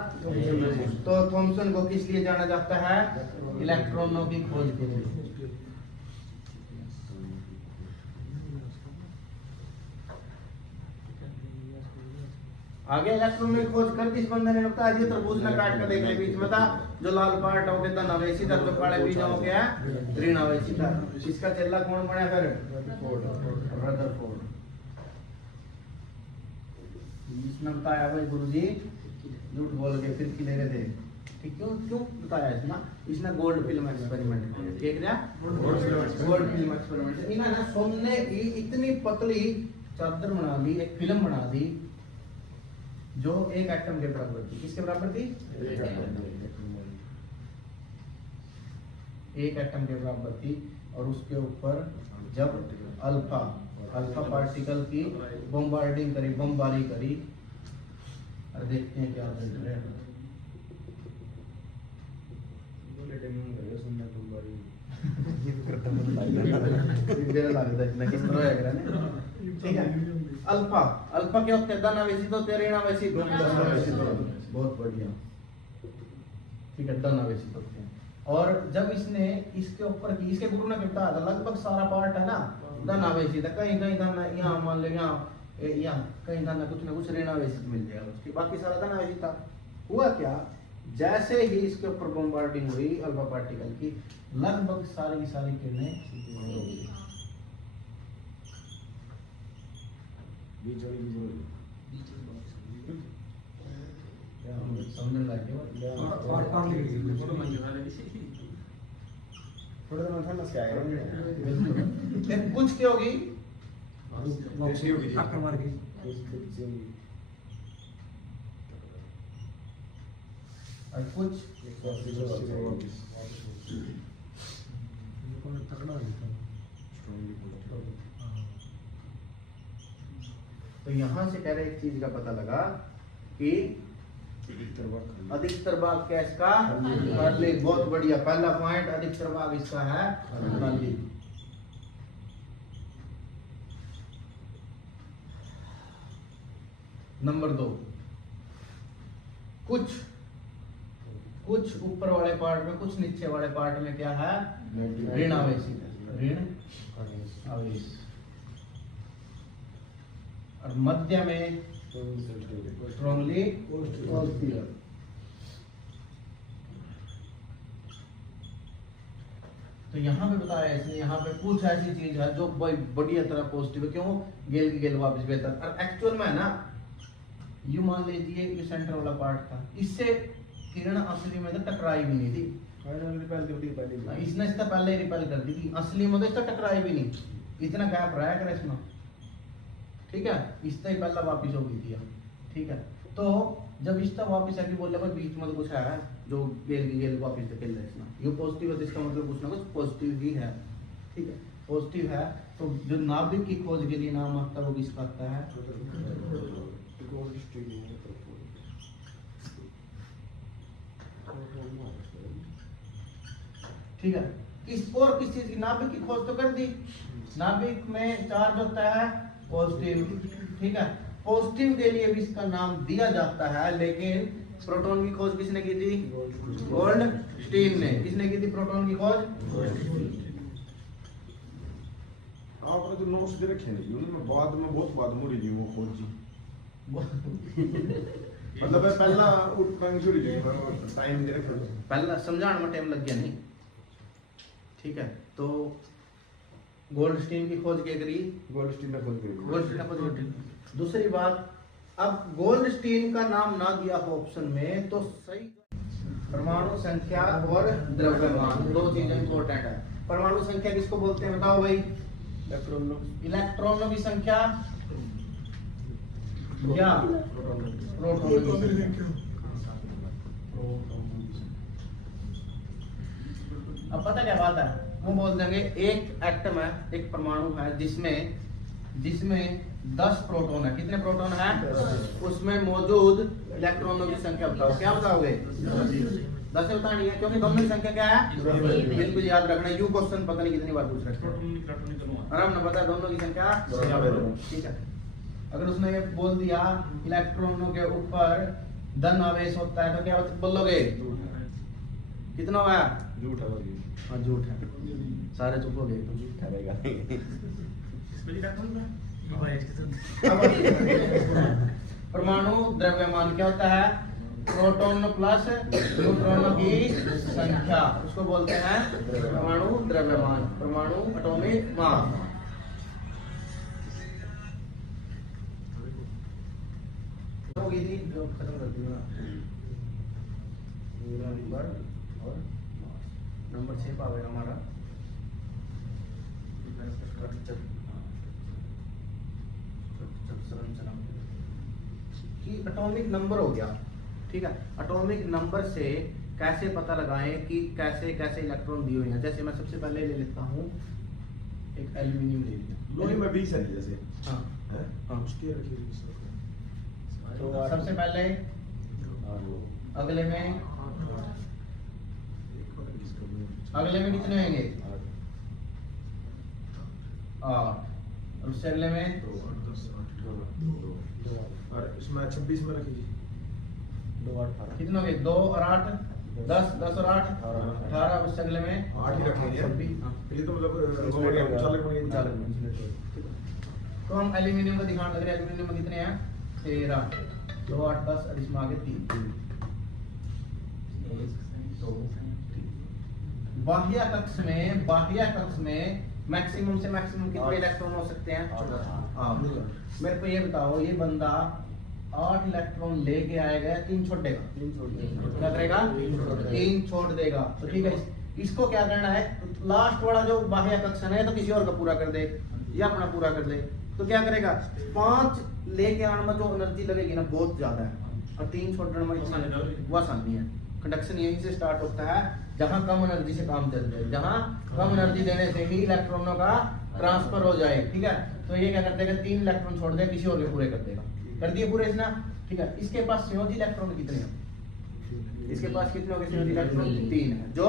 तो थॉमसन को किस लिए जाना जाता है? इलेक्ट्रॉनों की खोज के लिए। आगे इलेक्ट्रॉन की खोज कर किस बंदे ने लगता है, तरबूज ने काट कर देख ले बीच में था जो लाल पार्ट हो गया धन आवेशित, जो काले बीज हो गया ऋण आवेशित। इसका चेला कौन बना फिर? रदरफोर्ड। इसने बताया भाई गुरुजी झूठ बोल के फिर ले रहे थे कि क्यों क्यों बताया इसने? इसने गोल्ड फिल्म एक्सपेरिमेंट किया, गोल्ड फिल्म एक्सपेरिमेंट। इन्होंने ना सोने की इतनी पतली चादर बना दी, एक फिल्म बना दी जो एक एटम के बराबर थी। किसके बराबर थी? एक एटम के बराबर थी, और उसके ऊपर जब अल्फा पार्टिकल की बम्बार्डिंग करी, बमबारी करी, और देखते हैं क्या रिजल्ट है। ठीक है, अल्फा क्या होते हैं? धन आवेशित होते हैं, ऋण आवेशित बहुत बढ़िया। ठीक है, धन आवेशित होते हैं। और जब इसने इसके ऊपर की, इसके गुरु ने बताया था लगभग सारा पार्ट है ना धन आवेशित है, कहीं कहीं धन यहाँ मान लो यहाँ कहीं धन कुछ ना कुछ ऋण आवेशित मिल जाएगा, उसकी बाकी सारा धन आवेशित था। हुआ क्या, जैसे ही इसके ऊपर बम्बार्डिंग हुई अल्फा पार्टिकल की, लगभग सारी की सारी किरणें समझने लगे थोड़ा सा ठंडा से आएगा फिर कुछ क्या होगी, और कुछ तो यहाँ से कह रहे एक चीज का पता लगा कि अधिकतर भाग क्या इसका खाली। बहुत बढ़िया, पहला पॉइंट अधिकतर भाग इसका है खाली। नंबर 2, कुछ ऊपर वाले पार्ट में, कुछ नीचे वाले पार्ट में क्या है? ऋण आवेशित है, ऋण आवेश। और मध्य में स्ट्रॉन्गली पॉजिटिव। तो यहाँ पे बताया इसने, यहाँ पे कुछ ऐसी चीज है जो बढ़िया तरह पॉजिटिव है। क्यों? गेल की गेल वापस बेहतर। और एक्चुअल में है ना, यू मान लीजिए ये सेंटर वाला पार्ट था, इससे किरण असली में तो टकराई भी नहीं थी, इसने इससे पहले ही रिपेल कर दी थी, असली में तो इससे टकराई भी नहीं, इतना गैप रहा कर इसमें। ठीक है, इससे ही पहला वापिस हो गई थी। ठीक है, तो जब इसका वापिस आके बोल रहा बीच में तो कुछ है जो गेल वापिस धकेल रहा है इसमें, ये पॉजिटिव है तो इसका मतलब कुछ ना कुछ पॉजिटिव ही है। ठीक है, पॉजिटिव है। तो जो नाभिक की खोज के लिए नाम आता है वो किसका आता है? ठीक है, किस और किस चीज की? नाभिक की खोज तो कर दी, नाभिक में चार्ज होता है पॉजिटिव। ठीक है, पॉजिटिव के लिए भी इसका नाम दिया जाता है, लेकिन प्रोटॉन की खोज किसने की थी? गोल्डस्टीन ने। किसने की थी प्रोटॉन की खोज? आपने तो नोट्स दे रखे हैं उन्होंने बाद में बहुत बाद में रिव्यू वो खोजी मतलब पहला उठांग छोड़ी जी टाइम दे रखा पहला समझाने में टाइम लग गया नहीं। ठीक है, तो गोल्डस्टीन की खोज क्या करी? गोल्डस्टीन ने खोज करी। गोल्डस्टीन ने खोज करी। दूसरी बात, अब गोल्डस्टीन का नाम ना दिया हो ऑप्शन में तो सही। परमाणु संख्या और द्रव्यमान दो चीजें इंपॉर्टेंट है। परमाणु संख्या किसको बोलते हैं बताओ भाई? इलेक्ट्रॉनों की संख्या या प्रोटॉनों की संख्या। अब पता क्या बात है, वो बोल देंगे एक एटम है, एक परमाणु है जिसमें 10 प्रोटॉन है। कितने प्रोटॉन है? उसमें मौजूद इलेक्ट्रॉनों की संख्या बताओ। क्या बताओगे? 10 से बतानी है क्योंकि दोनों की संख्या क्या है? बिल्कुल याद रखना। यू क्वेश्चन पता नहीं कितनी बार पूछ रहे हैं। आराम ना पता दोनों की संख्या। ठीक है, अगर उसने ये बोल दिया इलेक्ट्रॉनों के ऊपर धन आवेश होता है तो क्या बोलोगे? कितना हुआ? झूठ है हाँ झूठ है, सारे चुप हो गए तो झूठ रहेगा। परमाणु द्रव्यमान क्या होता है? प्रोटॉन प्लस न्यूट्रॉनों की संख्या, उसको बोलते हैं परमाणु द्रव्यमान, परमाणु एटॉमिक मास। होगी थी जो खत्म कर दिया और नंबर 6 पावे हमारा कि एटॉमिक नंबर हो गया। ठीक है, एटॉमिक नंबर से कैसे पता लगाएं कि कैसे कैसे इलेक्ट्रॉन दिए हुए हैं। जैसे मैं सबसे पहले ले लेता हूँ एक एल्यूमिनियम ले लिया। लोहे में 20 है जैसे। हाँ हैं? हाँ। उसके रखिए तो सबसे पहले अगले में कितने होंगे? 8। और उससे अगले में 2 8 10 8 और इसमें 26 में रखिए 2 8 18 कितने होंगे? 2 और 8 10, 10 और 8 18। उससे अगले में 8 ही रखेंगे। 26। ये तो मतलब वो चालक बन गया। तो हम एल्यूमिनियम का दिखाने लग रहे हैं। एल्यूमिनियम में कितने हैं? 13। 2 8 10 और इसमें आगे 3। बाह्य कक्ष में मैक्सिमम से मैक्सिमम कितने इलेक्ट्रॉन हो सकते हैं? 8। मेरे को ये बताओ, ये बंदा 8 इलेक्ट्रॉन लेके आएगा, 3 छोड़ देगा? क्या करेगा? 3 छोड़ देगा। तो ठीक है, इसको क्या करना है? लास्ट वाला जो बाह्य कक्ष है तो किसी और का पूरा कर दे या अपना पूरा कर दे। तो क्या करेगा? 5 लेके आने में जो एनर्जी लगेगी ना बहुत ज्यादा है, और 3 छोड़ने में वो आसानी है। कंडक्शन यहीं से स्टार्ट होता है जहां कम एनर्जी से काम चल जाए, जहां कम एनर्जी देने से ही इलेक्ट्रॉनों का ट्रांसफर हो जाए। ठीक है, तो ये क्या कर देगा? 3 इलेक्ट्रॉन छोड़ देगा, किसी और के पूरे कर देगा। कर दिए पूरे इसने। ठीक है, इसके पास संयोजी इलेक्ट्रॉन कितने हैं? इसके पास कितने होंगे संयोजी इलेक्ट्रॉन? 3 है, जो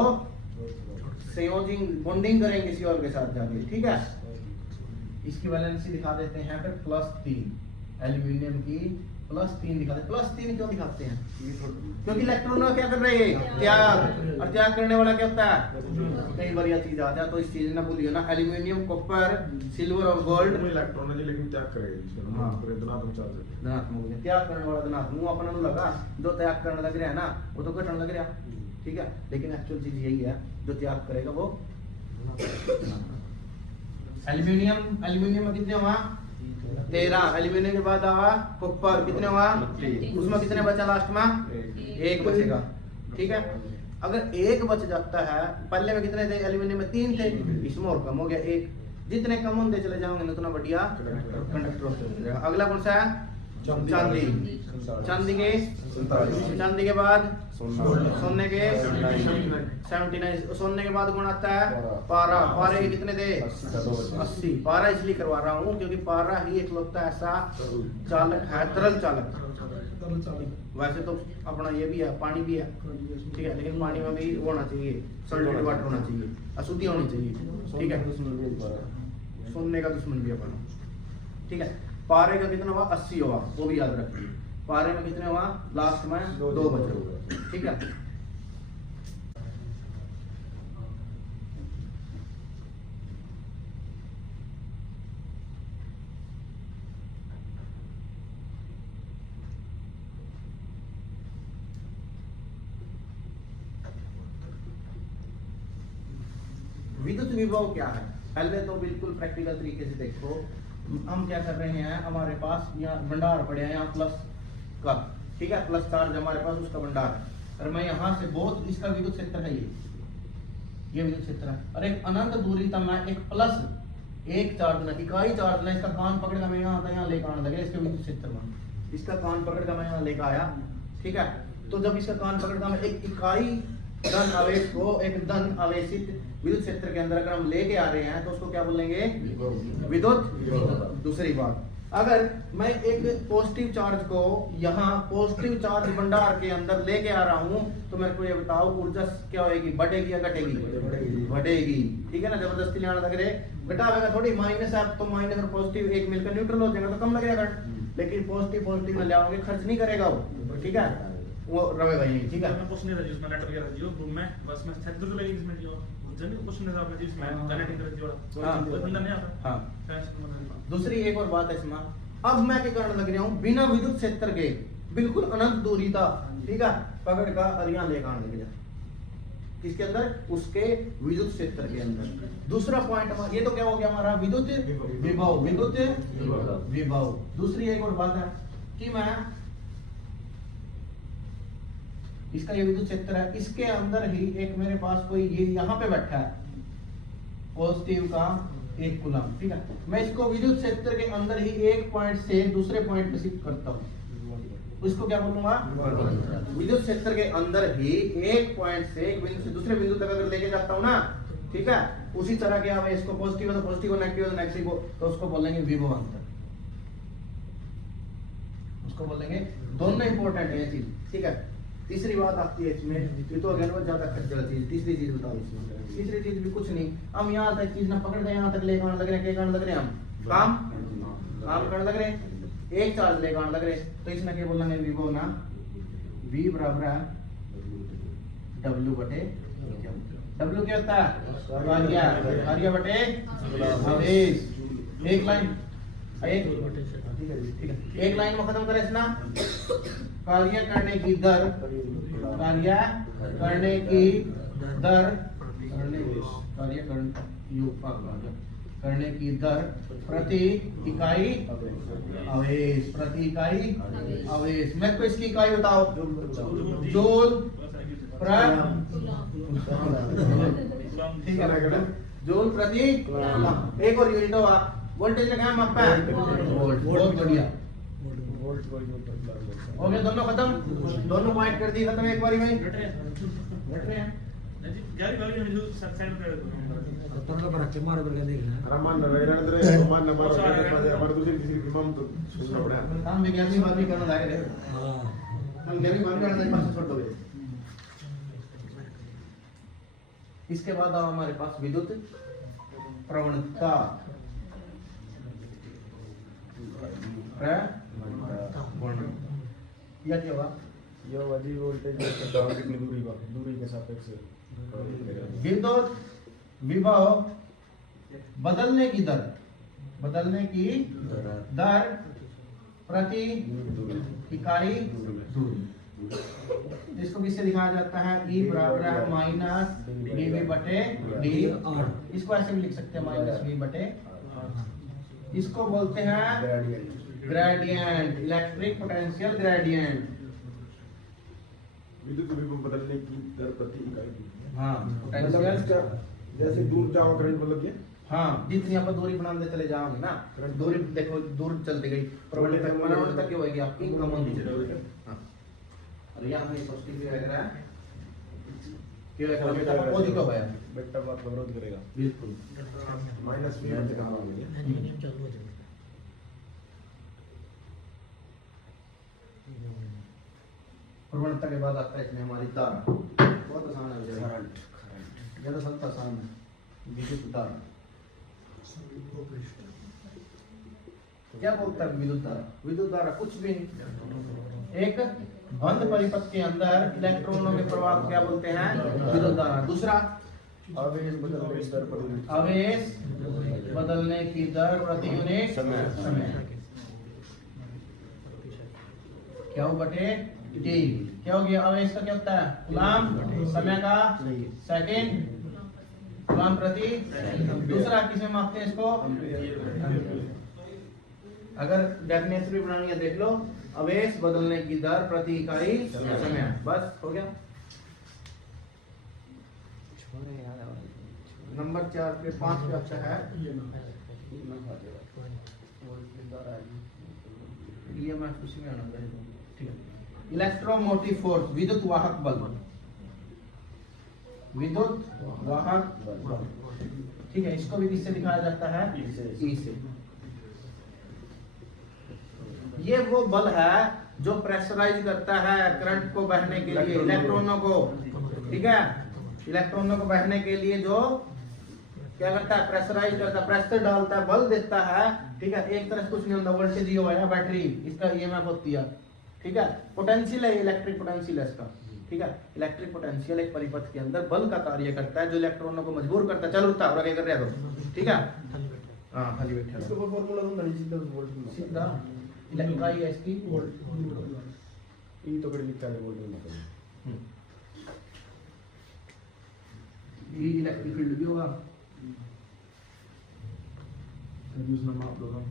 संयोजी बॉन्डिंग करेंगे किसी और के साथ जाके। ठीक है, इसकी वैलेंसी दिखा देते हैं फिर +3। एल्यूमिनियम की +3 दिखाते हैं। +3 क्यों दिखाते हैं? क्योंकि इलेक्ट्रॉन क्या कर रहे हैं? त्याग। और त्याग करने वाला क्या होता है? कई बार यह चीज आता है, तो इस चीज ना भूलिए ना। एल्यूमिनियम, कॉपर, सिल्वर और गोल्ड इलेक्ट्रॉन है लेकिन त्याग करेगा। हाँ। पूरे धनात्मक चार्ज धनात्मक। त्याग करने वाला धनात्मक। अपना नु लगा जो त्याग करने लग रहा है ना वो तो घटने लग रहा। ठीक है, लेकिन एक्चुअल चीज यही है, जो त्याग करेगा वो एल्यूमिनियम में कितने हुआ? 13। एल्यूमिनियम के बाद आवा कॉपर, कितने हुआ? उसमें कितने बचा लास्ट में? 1 बचेगा। ठीक है, अगर 1 बच जाता है, पहले में कितने थे? एल्यूमिनियम में 3 थे, इसमें और कम हो गया 1। जितने कम होते चले जाओगे उतना बढ़िया कंडक्टर होते चले जाएगा। अगला कौन सा है? चांदी। चांदी के बाद सोने के 79। सोने के बाद कौन आता है? पारा। पारे के कितने थे? 80। पारा इसलिए करवा रहा हूँ क्योंकि पारा ही एकलौता ऐसा चालक है, तरल चालक। वैसे तो अपना ये भी है, पानी भी है। ठीक है, लेकिन पानी में भी होना चाहिए, सॉल्टेड वाटर होना चाहिए, अशुद्धि होनी चाहिए। ठीक है, सोने का दुश्मन भी अपना। ठीक है, पारे का कितना हुआ? 80 हुआ, वो भी याद रखिए। पारे में कितने हुआ? लास्ट में 2 बचे। ठीक है, विद्युत विभव क्या है? पहले तो बिल्कुल प्रैक्टिकल तरीके से देखो, हम क्या कर रहे हैं, हमारे पास यहाँ भंडार पड़े हैं, यहाँ प्लस का, ठीक है, प्लस चार्ज हमारे पास उसका भंडार है, और मैं यहाँ से बहुत, इसका विद्युत क्षेत्र है ये विद्युत क्षेत्र है, और एक अनंत दूरी तक मैं एक प्लस एक चार्ज ना, इकाई चार्ज ना, इसका कान पकड़ का मैं यहाँ लेकर आने लगे, इसके विद्युत क्षेत्र में इसका कान पकड़ का मैं यहाँ लेकर आया, ठीक है। तो जब इसका कान पकड़ का मैं एक इकाई धन आवेश को एक धन आवेशित विद्युत क्षेत्र के अंदर अगर हम लेके आ रहे हैं तो उसको क्या बोलेंगे? विद्युत। दूसरी बात, अगर मैं एक पॉजिटिव चार्ज को यहाँ पॉजिटिव चार्ज भंडार के अंदर लेके आ रहा हूँ, तो मेरे को ये बताओ ऊर्जा क्या होगी, बढ़ेगी या घटेगी? बढ़ेगी, ठीक है ना। जबरदस्ती ले आना लग रहे, घटावेगा थोड़ी, माइनस है तो माइनस और पॉजिटिव एक मिलकर न्यूट्रल हो जाएगा तो कम लगेगा करंट, लेकिन पॉजिटिव में ले आओगे खर्च नहीं करेगा वो, ठीक है, वो रहेगा यही, ठीक है। मैं कुछ नहीं था जिसमें नेट वगैरह दियो रूम में, बस मैं छत तो लगी इसमें दियो जन कुछ नहीं था आपने जिसमें जनरेटिंग कर दियो तो बंदा नहीं आता। हाँ, दूसरी एक और बात है इसमें, अब मैं क्या करने लग रहा हूँ, बिना विद्युत क्षेत्र के बिल्कुल अनंत दूरी था, ठीक है, पकड़ का अरिया लेकर आने लग गया किसके अंदर? उसके विद्युत क्षेत्र के अंदर। दूसरा पॉइंट, ये तो क्या हो गया हमारा विद्युत विभव, विद्युत विभव। दूसरी एक और बात है कि मैं इसका ये विद्युत क्षेत्र है, इसके अंदर ही एक मेरे पास कोई ये यहाँ पे बैठा है पॉजिटिव का एक कूलम, ठीक है, मैं इसको विद्युत क्षेत्र के अंदर ही एक पॉइंट से दूसरे पॉइंट पे शिफ्ट करता हूँ, उसको क्या बोलूंगा? विद्युत क्षेत्र के अंदर ही एक पॉइंट से एक बिंदु से दूसरे बिंदु तक अगर लेके जाता हूँ ना, ठीक है, उसी तरह के हमें इसको पॉजिटिव तो पॉजिटिव, नेगेटिव तो नेगेटिव, तो उसको बोलेंगे विभव अंतर, उसको बोलेंगे। दोनों इंपॉर्टेंट है ये चीज, ठीक है। तीसरी बात आती है इसमें, ये तो अगर बहुत ज्यादा खर्चा चीज, तीसरी चीज बताओ इसमें। तीसरी चीज भी कुछ नहीं, हम यहाँ तक चीज ना पकड़ के यहाँ तक लेकर आने लग रहे हैं, क्या करने लग रहे हैं हम? काम करने लग रहे हैं, एक चार्ज लेकर आने लग रहे हैं, तो इसमें क्या बोलेंगे? विभव ना, V बराबर है W बटे W क्या होता है? कार्य बटे आवेश। एक लाइन एक लाइन में खत्म करें ना, कार्य करने की दर, कार्य करने की दर, कार्य करने की दर प्रति इकाई आवेश, प्रति इकाई आवेश। मैं को इसकी इकाई बताओ, जूल ठीक है, जूल प्रति। एक और यूनिट होगा, वोल्टेज का क्या मापा है? वोल्ट। बहुत बढ़िया, हो गया, दोनों खत्म, दोनों पॉइंट कर दिए खत्म एक बारी में। घट रहे हैं जारी वाली में जो साइड पे तो बड़ा के मार कर देख रहे हैं रमान रविंद्र रमान नंबर हमारे दूसरी किसी इमाम तो सुनना पड़ा। हम विज्ञान की बात भी करना जाए रे, हम विज्ञान की बात करना जाए, पास छोड़ दो। इसके बाद अब हमारे पास विद्युत प्रवणता, या क्या हुआ? यह वजी वोल्टेज कितनी दूरी का, दूरी के सापेक्ष विद्युत विभव बदलने की दर, बदलने की दर प्रति इकाई दूरी, इसको किससे दिखाया जाता है? E बराबर है माइनस dV बटे डी। इसको ऐसे भी लिख सकते हैं, माइनस V बटे, इसको बोलते हैं ग्रेडियंट, इलेक्ट्रिक पोटेंशियल ग्रेडियंट। विद्युत विभव बदलने की दर प्रति इकाई। हाँ, पोटेंशियल जैसे दूर जाओ करंट मतलब ये, हाँ, जितनी आप दूरी बनाते चले जाओगे ना, दूरी देखो दूर चलती गई, प्रवृत्ति तक मनोरंजन तक क्या होगी आपकी? कम होती चलेगी। हाँ, और यहाँ हमें पॉजिटिव भी लग रहा है, क्यों लग रहा है? पॉजिटिव है, बेटा बात विरोध करेगा बिल्कुल, माइनस V से कम हो गया। प्रवणता के बाद आता है इसमें हमारी धारा, बहुत आसान है, ज्यादा सबसे आसान है विद्युत धारा। क्या बोलता है विद्युत धारा? विद्युत धारा कुछ भी नहीं, एक बंद परिपथ के अंदर इलेक्ट्रॉनों के प्रवाह को क्या बोलते हैं? विद्युत धारा। दूसरा, आवेश बदलने की दर प्रति, आवेश बदलने की दर प्रति यूनिट समय, क्या हो बटे टी। क्या हो गया? आवेश का क्या होता है? कूलम, समय का सेकंड, कूलाम प्रति। दूसरा किसमें मापते हैं इसको? अगर डेफिनेशन भी बनानी है देख लो, आवेश बदलने की दर प्रति इकाई समय। बस हो गया। नंबर 4 पे 5 पे अच्छा है EMF, उसी में आना चाहिए। ठीक है, इलेक्ट्रोमोटिव फोर्स, विद्युत वाहक बल। विद्युत वाहक बल, ठीक है, इसको भी किससे दिखाया जाता है? ई से। ये वो बल है जो प्रेशराइज करता है करंट को बहने के लिए, इलेक्ट्रॉनों को। ठीक है, इलेक्ट्रॉनों को बहने के लिए जो क्या करता है? प्रेशराइज करता है, प्रेशर डालता है, बल देता है। ठीक है, एक तरह से कुछ नहीं होता, वोल्टेज ही है बैटरी, इसका EMF होती है। ठीक है, पोटेंशियल है, इलेक्ट्रिक पोटेंशियल है इसका। ठीक है, इलेक्ट्रिक पोटेंशियल एक परिपथ के अंदर बल का कार्य करता है जो इलेक्ट्रॉनों को मजबूर करता है। चल उठता और आगे कर रहा है। ठीक है, हाँ खाली बैठा इसका फॉर्मूला दूंगा नहीं, सीधा वोल्ट सीधा इलेक्ट्राई है इसकी। ई तो कड़ी लिखा है वोल्ट में। ये इलेक्ट्रिक फील्ड भी होगा। दूसरा माप लो हम।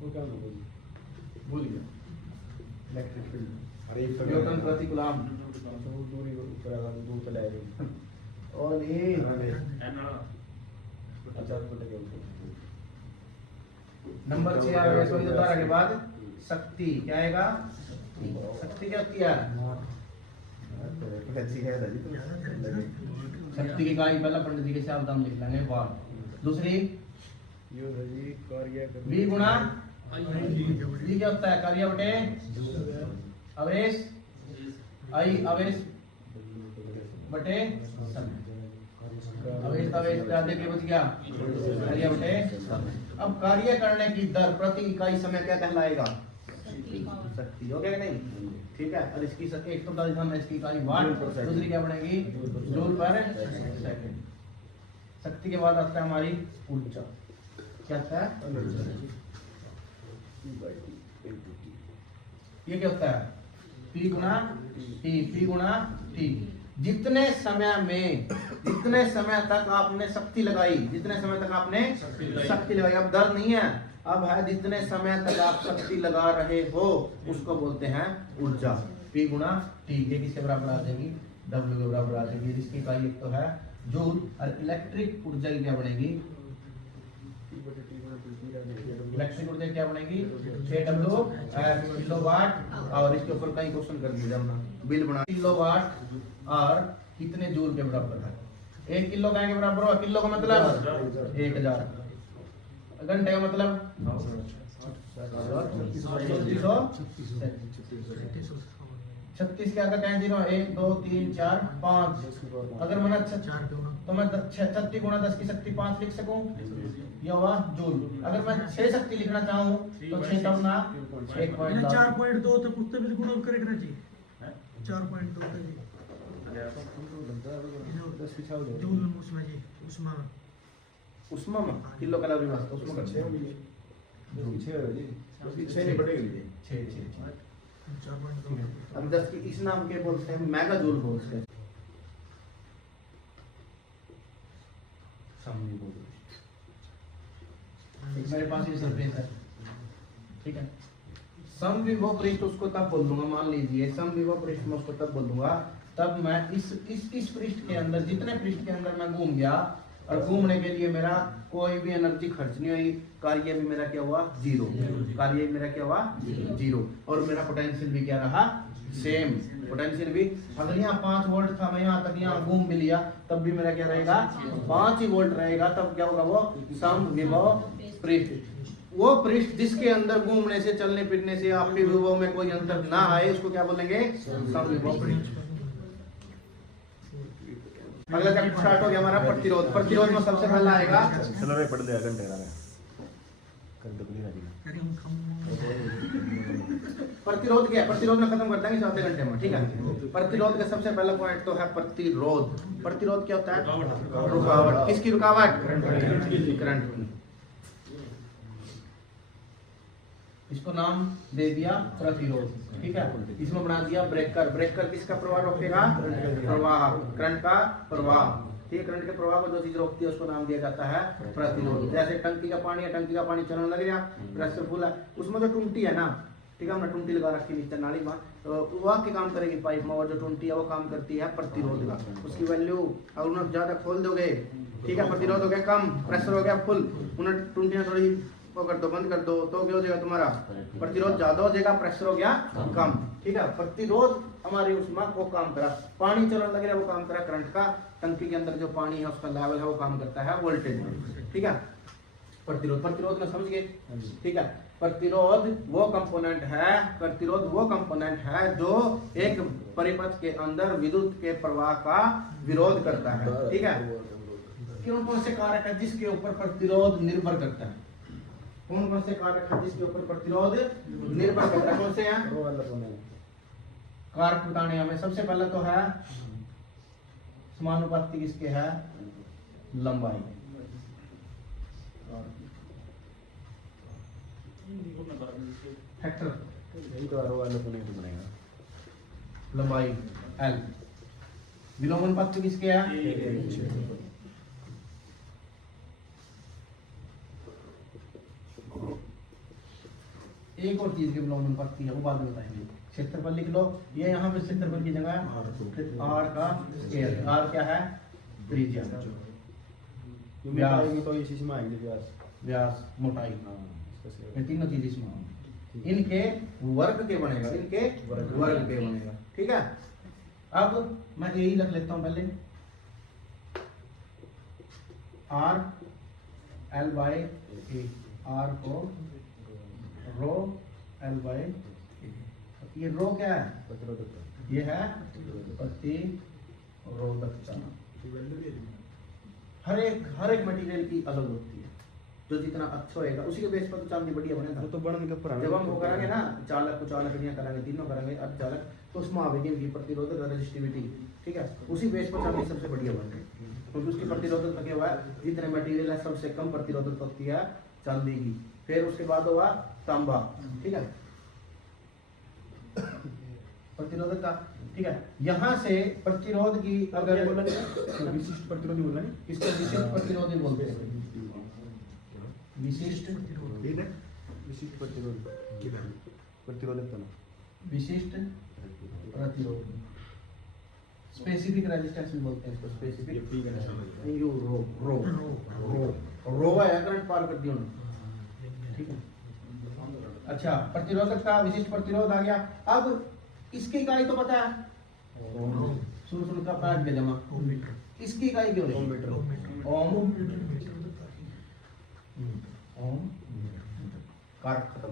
वो क्या होगा जी? भूल गया। इलेक्ट्रिक फील्ड, अरे एक तो न्यूटन प्रति कूलम। वो दूरी ऊपर आगा दूर तो जाएगा। और ये अच्छा तो लगे नंबर 6 आ गया। इसको दोबारा के बाद शक्ति क्या आएगा? शक्ति क्या होती है? शक्ति की इकाई पहला पंडित जी के शब्द हम लिख लेंगे, वाट। दूसरी यो जी कार्य V गुणा V क्या होता है? कार्य बटे आवेश, I आवेश बटे समय। आवेश आवेश ज्यादा के बच गया, कार्य बटे समय। अब कार्य करने की दर प्रति इकाई समय क्या कहलाएगा? शक्ति। हो गया कि नहीं? ठीक है, और इसकी एक तो डाल हम इसकी इकाई वाट, दूसरी क्या बनेगी? जूल पर सेकंड। शक्ति के बाद आता है हमारी ऊर्जा। क्या आता है? ये क्या होता है? P गुणा T, P गुणा T। जितने समय तक आपने शक्ति लगाई, जितने समय तक आपने शक्ति लगाई, अब दर नहीं है, अब है जितने समय तक आप शक्ति लगा रहे हो उसको बोलते हैं ऊर्जा। P गुणा T, ये किसके बराबर आ जाएगी? W के बराबर आ जाएगी। इसकी इकाई एक तो है जूल, और इलेक्ट्रिक ऊर्जा की क्या बनेगी? इलेक्ट्रिक ऊर्जा क्या बनेगी? 6W kilowatt. और इसके ऊपर कई क्वेश्चन कर दिए हमने, बिल बना। किलोवाट और कितने जूल के बराबर है? 1 किलो का के बराबर हो? किलो का मतलब 1000, घंटे का मतलब 36 क्या का 1 2 3 4 5। अगर मैंने 4 तो मैं 36 गुणा 10 की शक्ति 5 लिख सकूं, यह हुआ जूल। अगर मैं 6 शक्ति लिखना चाहूं तो 6 का गुना 1.2। 4.2 तो पुस्तक में गुणा करके रखना चाहिए। 4.2 तक जूल उसमें जी, उसमें उष्मा में किलो कैलोरी में उष्मा का 6 होगी। 6 है जी, उसकी 6 नहीं बढ़ेगी। 6 4.2। अब 10 की इस नाम के बोलते हैं मेगा जूल बोलते हैं। मेरे पास ये सरफेस है, ठीक है। समविभव पृष्ठ उसको तब बोल दूंगा, मान लीजिए समविभव पृष्ठ में उसको तब बोल दूंगा तब मैं इस पृष्ठ के अंदर, जितने पृष्ठ के अंदर मैं घूम गया और घूमने के लिए मेरा कोई भी एनर्जी खर्च नहीं हुई, कार्य भी मेरा क्या हुआ? 0। कार्य भी मेरा क्या हुआ? 0। और मेरा पोटेंशियल भी क्या रहा? सेम। पोटेंशियल भी अगर यहाँ 5 वोल्ट था, मैं यहाँ तक यहाँ घूम भी लिया तब भी मेरा क्या रहेगा? 5 ही वोल्ट रहेगा। तब क्या होगा? वो समविभव पृष्ठ। वो पृष्ठ जिसके अंदर घूमने से, चलने फिरने से आपके विभव में कोई अंतर ना आए उसको क्या बोलेंगे? समविभव पृष्ठ। अगला चैप्टर स्टार्ट हो गया हमारा प्रतिरोध। प्रतिरोध में सबसे पहला आएगा, चलो रे पढ़ लिया घंटे रहा कर दो नहीं रही। प्रतिरोध क्या है? प्रतिरोध में खत्म करते हैं आधे घंटे में, ठीक है। प्रतिरोध का सबसे पहला पॉइंट तो है प्रतिरोध। प्रतिरोध क्या होता है? रुकावट। किसकी रुकावट? करंट की। इसको नाम दे दिया प्रतिरोध, ठीक है। इसमें बना दिया ब्रेकर। ब्रेकर किसका प्रवाह रोकेगा? प्रवाह, करंट का प्रवाह, ठीक है। करंट के प्रवाह को जो चीज रोकती है उसको नाम दिया जाता है प्रतिरोध। जैसे टंकी का पानी है, टंकी का पानी चलने लग गया, प्रेशर फुल है, उसमें जो टुंटी है ना, ठीक है, हमने टुंटी लगा रखी नीचे नाली में, तो वह क्या काम करेगी? पाइप में, और जो टुंटी है वो काम करती है प्रतिरोध का। उसकी वैल्यू अगर उन्हें ज्यादा खोल दोगे, ठीक है, प्रतिरोध हो गया कम, प्रेशर हो गया फुल, उन्हें टुंटियां थोड़ी वो कर दो, बंद कर दो, तो क्या हो जाएगा तुम्हारा? प्रतिरोध ज्यादा हो जाएगा, प्रेशर हो गया कम, ठीक है। प्रतिरोध हमारी उसमें वो काम करा, पानी चलने लग रहा है वो काम करा करंट का, टंकी के अंदर जो पानी है उसका लेवल है वो काम करता है वोल्टेज, ठीक है। प्रतिरोध, प्रतिरोध में समझ गए, ठीक है। प्रतिरोध वो कंपोनेंट है, प्रतिरोध वो कंपोनेंट है जो एक परिपथ के अंदर विद्युत के प्रवाह का विरोध करता है, ठीक है। कौन कौन से कारक है जिसके ऊपर प्रतिरोध निर्भर करता है? कौन कौन से कारक है जिसके ऊपर प्रतिरोध निर्भर करता है? कौन से हैं कारक बताने हमें? सबसे पहले तो है समानुपाती, किसके है? लंबाई, फैक्टर लंबाई L। विलोमानुपाती किसके है? एक और चीज के विलोमानुपाती है वो बाद में बताएंगे। क्षेत्रफल लिख लो, ये यहाँ पे क्षेत्रफल की जगह R का स्क्वायर। R क्या है? त्रिज्या, व्यास, तो इसी में आएंगे व्यास, व्यास, मोटाई, ये तीनों चीज इसमें इनके वर्ग के बनेगा, इनके वर्ग के बनेगा, ठीक है। अब मैं यही रख लेता हूं पहले, R L by A, R को रो L बाय A। ये रो क्या है? ये है प्रतिरोधकता। हर एक मटेरियल की अलग होती है, जो जितना अच्छा होएगा उसी के बेस पर तो चांदी बढ़िया बनेगा। तो बढ़ने के ऊपर जब हम वो करेंगे ना, चालक को चालकड़ियां करेंगे, तीनों करेंगे, अर्धचालक, तो उसमें आवेगी इनकी प्रतिरोधक रेजिस्टिविटी, ठीक है, उसी बेस पर चांदी सबसे बढ़िया बनेगी, क्योंकि उसकी प्रतिरोधक क्या हुआ है? जितने मटेरियल है सबसे कम प्रतिरोधक होती है चांदी की, फिर उसके बाद हुआ तांबा, ठीक है, प्रतिरोधक का, ठीक है। यहाँ से प्रतिरोध की अगर विशिष्ट प्रतिरोधी बोला नहीं, इसको विशिष्ट प्रतिरोधी बोलते हैं, विशिष्ट विशिष्ट प्रतिरोधकता, विशिष्ट प्रतिरोध, स्पेसिफिक रेजिस्टेंस भी बोलते हैं इसको, स्पेसिफिक यू रो रो रो रो है, करंट पार कर दिया उन्होंने, ठीक है। अच्छा, प्रतिरोधक का विशिष्ट प्रतिरोध आ गया। अब इसकी इकाई तो पता है, शुरू का पाठ के जमा, इसकी इकाई क्यों नहीं? ओम, ओम, कारक खत्म।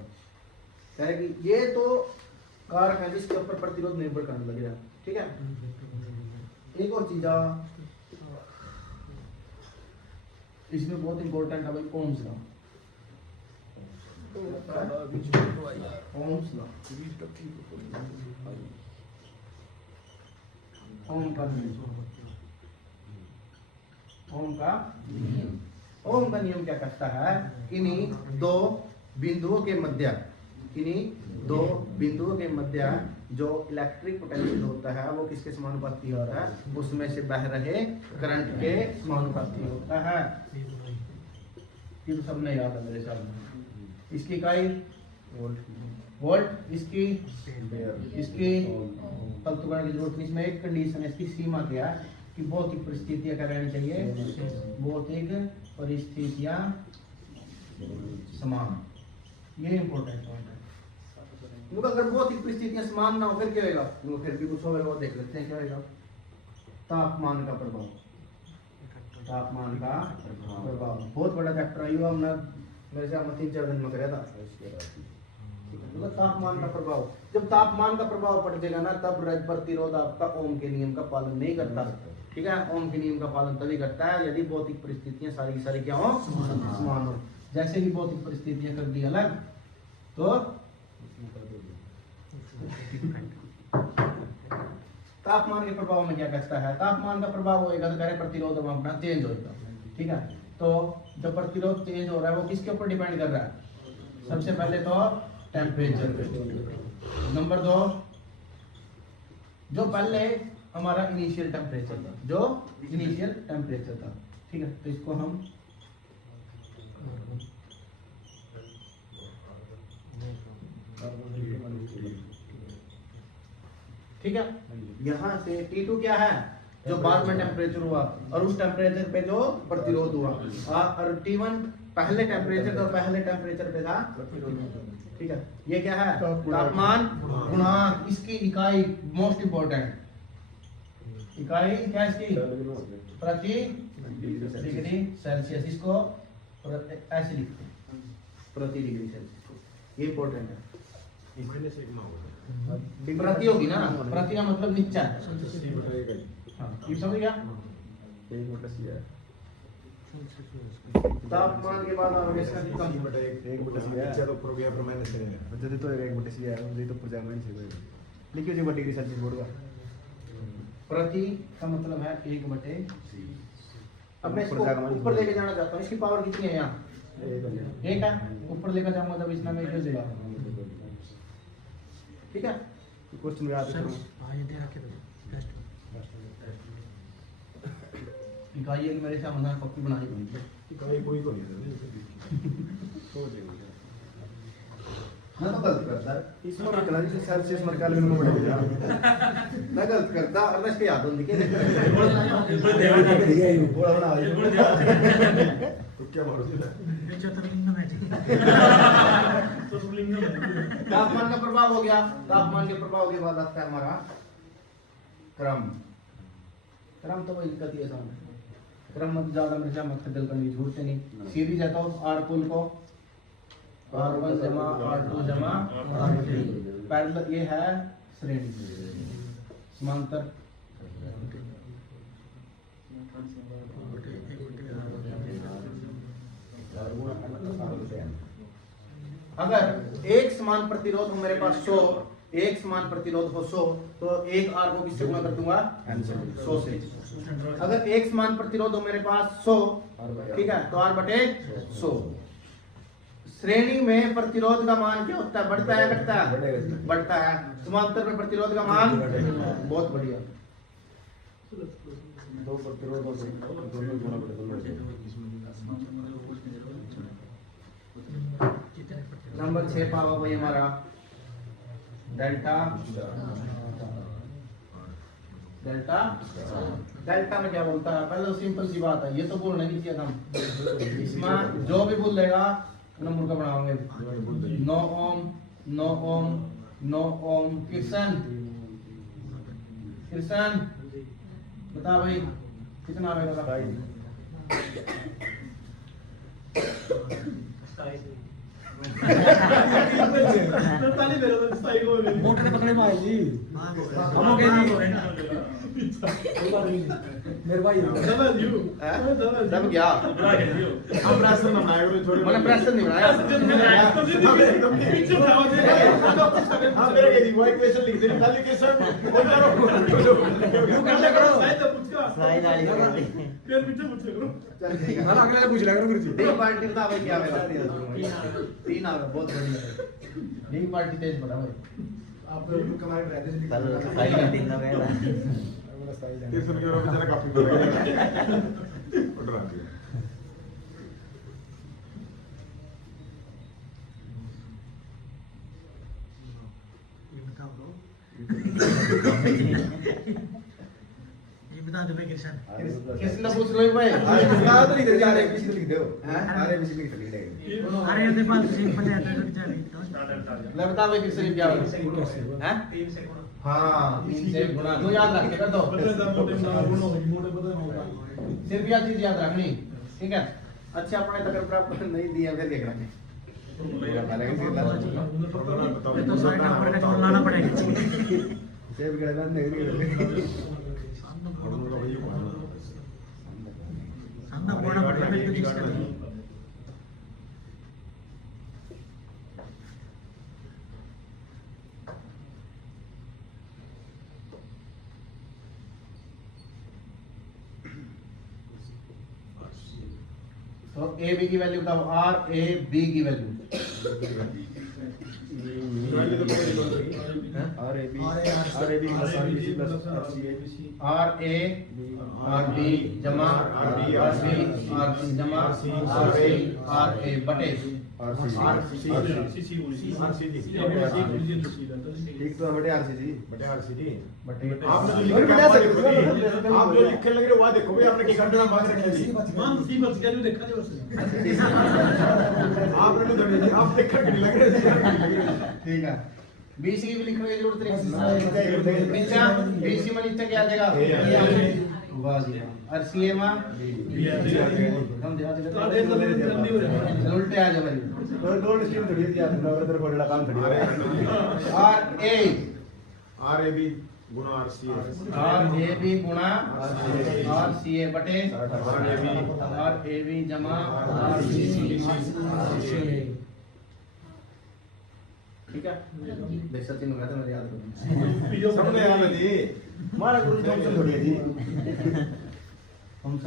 कह रहे कि ये तो कारक है जिसके ऊपर प्रतिरोध निर्भर करने लग गया, ठीक है। एक और चीज इसमें बहुत इंपॉर्टेंट है भाई, ओम्स लॉ। ओम्स लॉ, ओम का नियम, ओम का नियम, ओम का नियम क्या कहता है? इन्हीं दो बिंदुओं के मध्य, इन्हीं दो बिंदुओं के मध्य जो इलेक्ट्रिक पोटेंशियल होता है वो किसके समानुपाती होता है? उसमें से बह रहे करंट के समानुपाती होता है। ये तो सबने याद है मेरे सामने। इसकी इकाई वोल्ट, इसकी फालतू करने की जरूरत नहीं। इसमें एक कंडीशन है, इसकी सीमा क्या है कि भौतिक परिस्थितियां क्या रहनी चाहिए? भौतिक परिस्थितियां समान, ये इंपॉर्टेंट पॉइंट है। क्योंकि अगर भौतिक परिस्थितियां समान ना हो फिर क्या होगा? फिर भी कुछ होगा, वो देख लेते हैं क्या होगा। तापमान का प्रभाव, तापमान का प्रभाव बहुत बड़ा चैप्टर है, हमने मेरे से 3-4 दिन में कराया था। मतलब तापमान का प्रभाव, जब तापमान का प्रभाव पड़ जाएगा ना, तब प्रतिरोध आपका ओम के नियम का पालन नहीं करता, ठीक है। ओम के नियम का पालन तभी करता है यदि भौतिक परिस्थितियां सारी की सारी क्या हो? समान हो। जैसे ही भौतिक परिस्थितियां कर दी अलग तो तापमान के प्रभाव में क्या कहता है? तापमान का प्रभाव होएगा तो करे प्रतिरोध अपना चेंज होगा, ठीक है। तो जब प्रतिरोध चेंज हो रहा है वो किसके ऊपर डिपेंड कर रहा है? सबसे पहले तो टेम्परेचर पे। नंबर 2 जो पहले हमारा इनिशियल टेम्परेचर था, जो इनिशियल टेम्परेचर था, ठीक है। तो इसको हम ठीक है, यहाँ से T2 क्या है, जो बाद में टेम्परेचर हुआ और उस टेम्परेचर पे जो प्रतिरोध हुआ, और T1 पहले टेम्परेचर और पहले टेम्परेचर पे था, ठीक है। ये क्या है, तापमान गुणांक, इसकी इकाई मोस्ट इंपॉर्टेंट इकाई क्या है इसकी, प्रति डिग्री सेल्सियस। इसको ऐसे लिखते हैं, प्रति डिग्री सेल्सियस, ये इंपॉर्टेंट है। प्रति होगी ना, प्रति का मतलब नीचा है। हाँ, ये समझ गया। तापमान के बाद आगे इसका कम प्रति का मतलब है 1/। अब मैं इसको ऊपर लेके जाना चाहता हूँ, इसकी पावर कितनी है यहाँ, 1 है। ऊपर लेकर जाऊंगा तब इसमें में देगा, ठीक है। क्वेश्चन याद करो। हाँ, ये दे रखे तो टेस्ट इकाई एक मेरे सामने पक्की बनाई हुई है। इकाई कोई तो नहीं मैं तो गलत करता है, इसमें निकला जिसे सेल्सियस में केल्विन में बढ़ेगा। मैं गलत करता और मैं इसके याद होने के बोला बना तो क्या मारो ये चतुर्लिंगम है जी। तापमान का प्रभाव हो गया। तापमान के प्रभाव के बाद आता है हमारा क्रम। क्रम तो वही दिक्कत है सामने, क्रम मत ज्यादा मिर्चा मत खदल करने की जरूरत नहीं, सीधी जाता हूँ R पुल को R1 जमा R2 जमा R3। पैरेलल ये है श्रेणी, समांतर। अगर एक समान प्रतिरोध हो मेरे पास 100, एक समान प्रतिरोध हो 100, तो एक R को किससे गुणा कर दूंगा, 100 से। अगर एक समान प्रतिरोध हो मेरे पास 100, ठीक है, तो R/100। श्रेणी में प्रतिरोध का मान क्या होता है, बढ़ता है घटता है, बढ़ता है। समांतर में प्रतिरोध का मान, बहुत बढ़िया। दो प्रतिरोध और दोनों गुणा बढ़े नंबर 6 पावा वही हमारा डेल्टा। डेल्टा डेल्टा में क्या बोलता है, पहले तो सिंपल सी बात है, ये तो बोलना नहीं चाहिए था। इसमें जो भी बोल लेगा नंबर का बनाओगे। 9 ओम 9 ओम 9 ओम। किशन किशन बता भाई कितना आएगा, मोटर ने पकड़े मार जी। हम हो गए मेरे भाई तब क्या हम प्रेशर ना बनाया करो, छोड़ो। मैंने प्रेशर नहीं बनाया। हां मेरे के वाई क्वेश्चन लिख दे, खाली क्वेश्चन बोल करो। कर ले करो स्लाइड वाली फिर पीछे पूछे करो। चल ठीक है। ना अगले पूछ लिया करो गुरुजी। डी पार्टी बता भाई क्या होगा। 3 आ गया, बहुत बढ़िया। डी पार्टी तेज बता भाई। आप लोग कमाई रहते हैं। कल साइड मीटिंग का गया फिर सुन के बेचारा काफी कर रहा है। ऑर्डर आ गया। ये बता दो ये बता दो भाई किशन। किसने पूछ लो भाई। बता तो नहीं दे जा रहे, किसी लिख दो। हैं? अरे किसी लिख दे। अरे ये पास सिंपल है तो जा रही तो ले बता भाई किससे क्या होगा। हैं? 3 से गुणा। हाँ 3 से गुणा। तो याद रख के कर दो। सिर्फ यह चीज याद रखनी, ठीक है। अच्छा अपने तक प्राप्त नहीं दिया फिर क्या करेंगे। ये तो साइड नंबर का जोड़ लाना पड़ेगा। सेव कर देना नहीं सामना बोलना पड़ेगा फिर कुछ करना। तो ए बी की वैल्यू बताओ। R A B की वैल्यू पहले तो मेरी बात होगी R A B plus R B C plus R A R B जमा आर बी आर सी जमा आर ए बटे आर सी ठीक तो बटे आर सी जी बटे आर सी जी बटे आपने जो लिख रखा है आप जो लिखने लग रहे हो वह देखो भाई आपने किस घंटे में मांग रखे जी मान सी बस क्या जो देखा जी बस आपने तो दबे जी आप देख करके नहीं लग रहे ठीक है बीसी की भी लिखने की जरूरत नहीं नीचा बीसी में नीचे क्या आ जाएगा वाह जी और सीए में हम उल्टे आ जाए भाई गोल्ड स्ट्रीम थोड़ी थी आपने उधर गोल्ड काम थोड़ी आर ए बी गुना R C R A B गुणा आर सी ए बटे आर ए बी जमा आर सी ठीक है बेशक तीन होगा तो मेरे याद रखना समझ आया जी हमारा गुरु थॉमसन थोड़ी है जी हम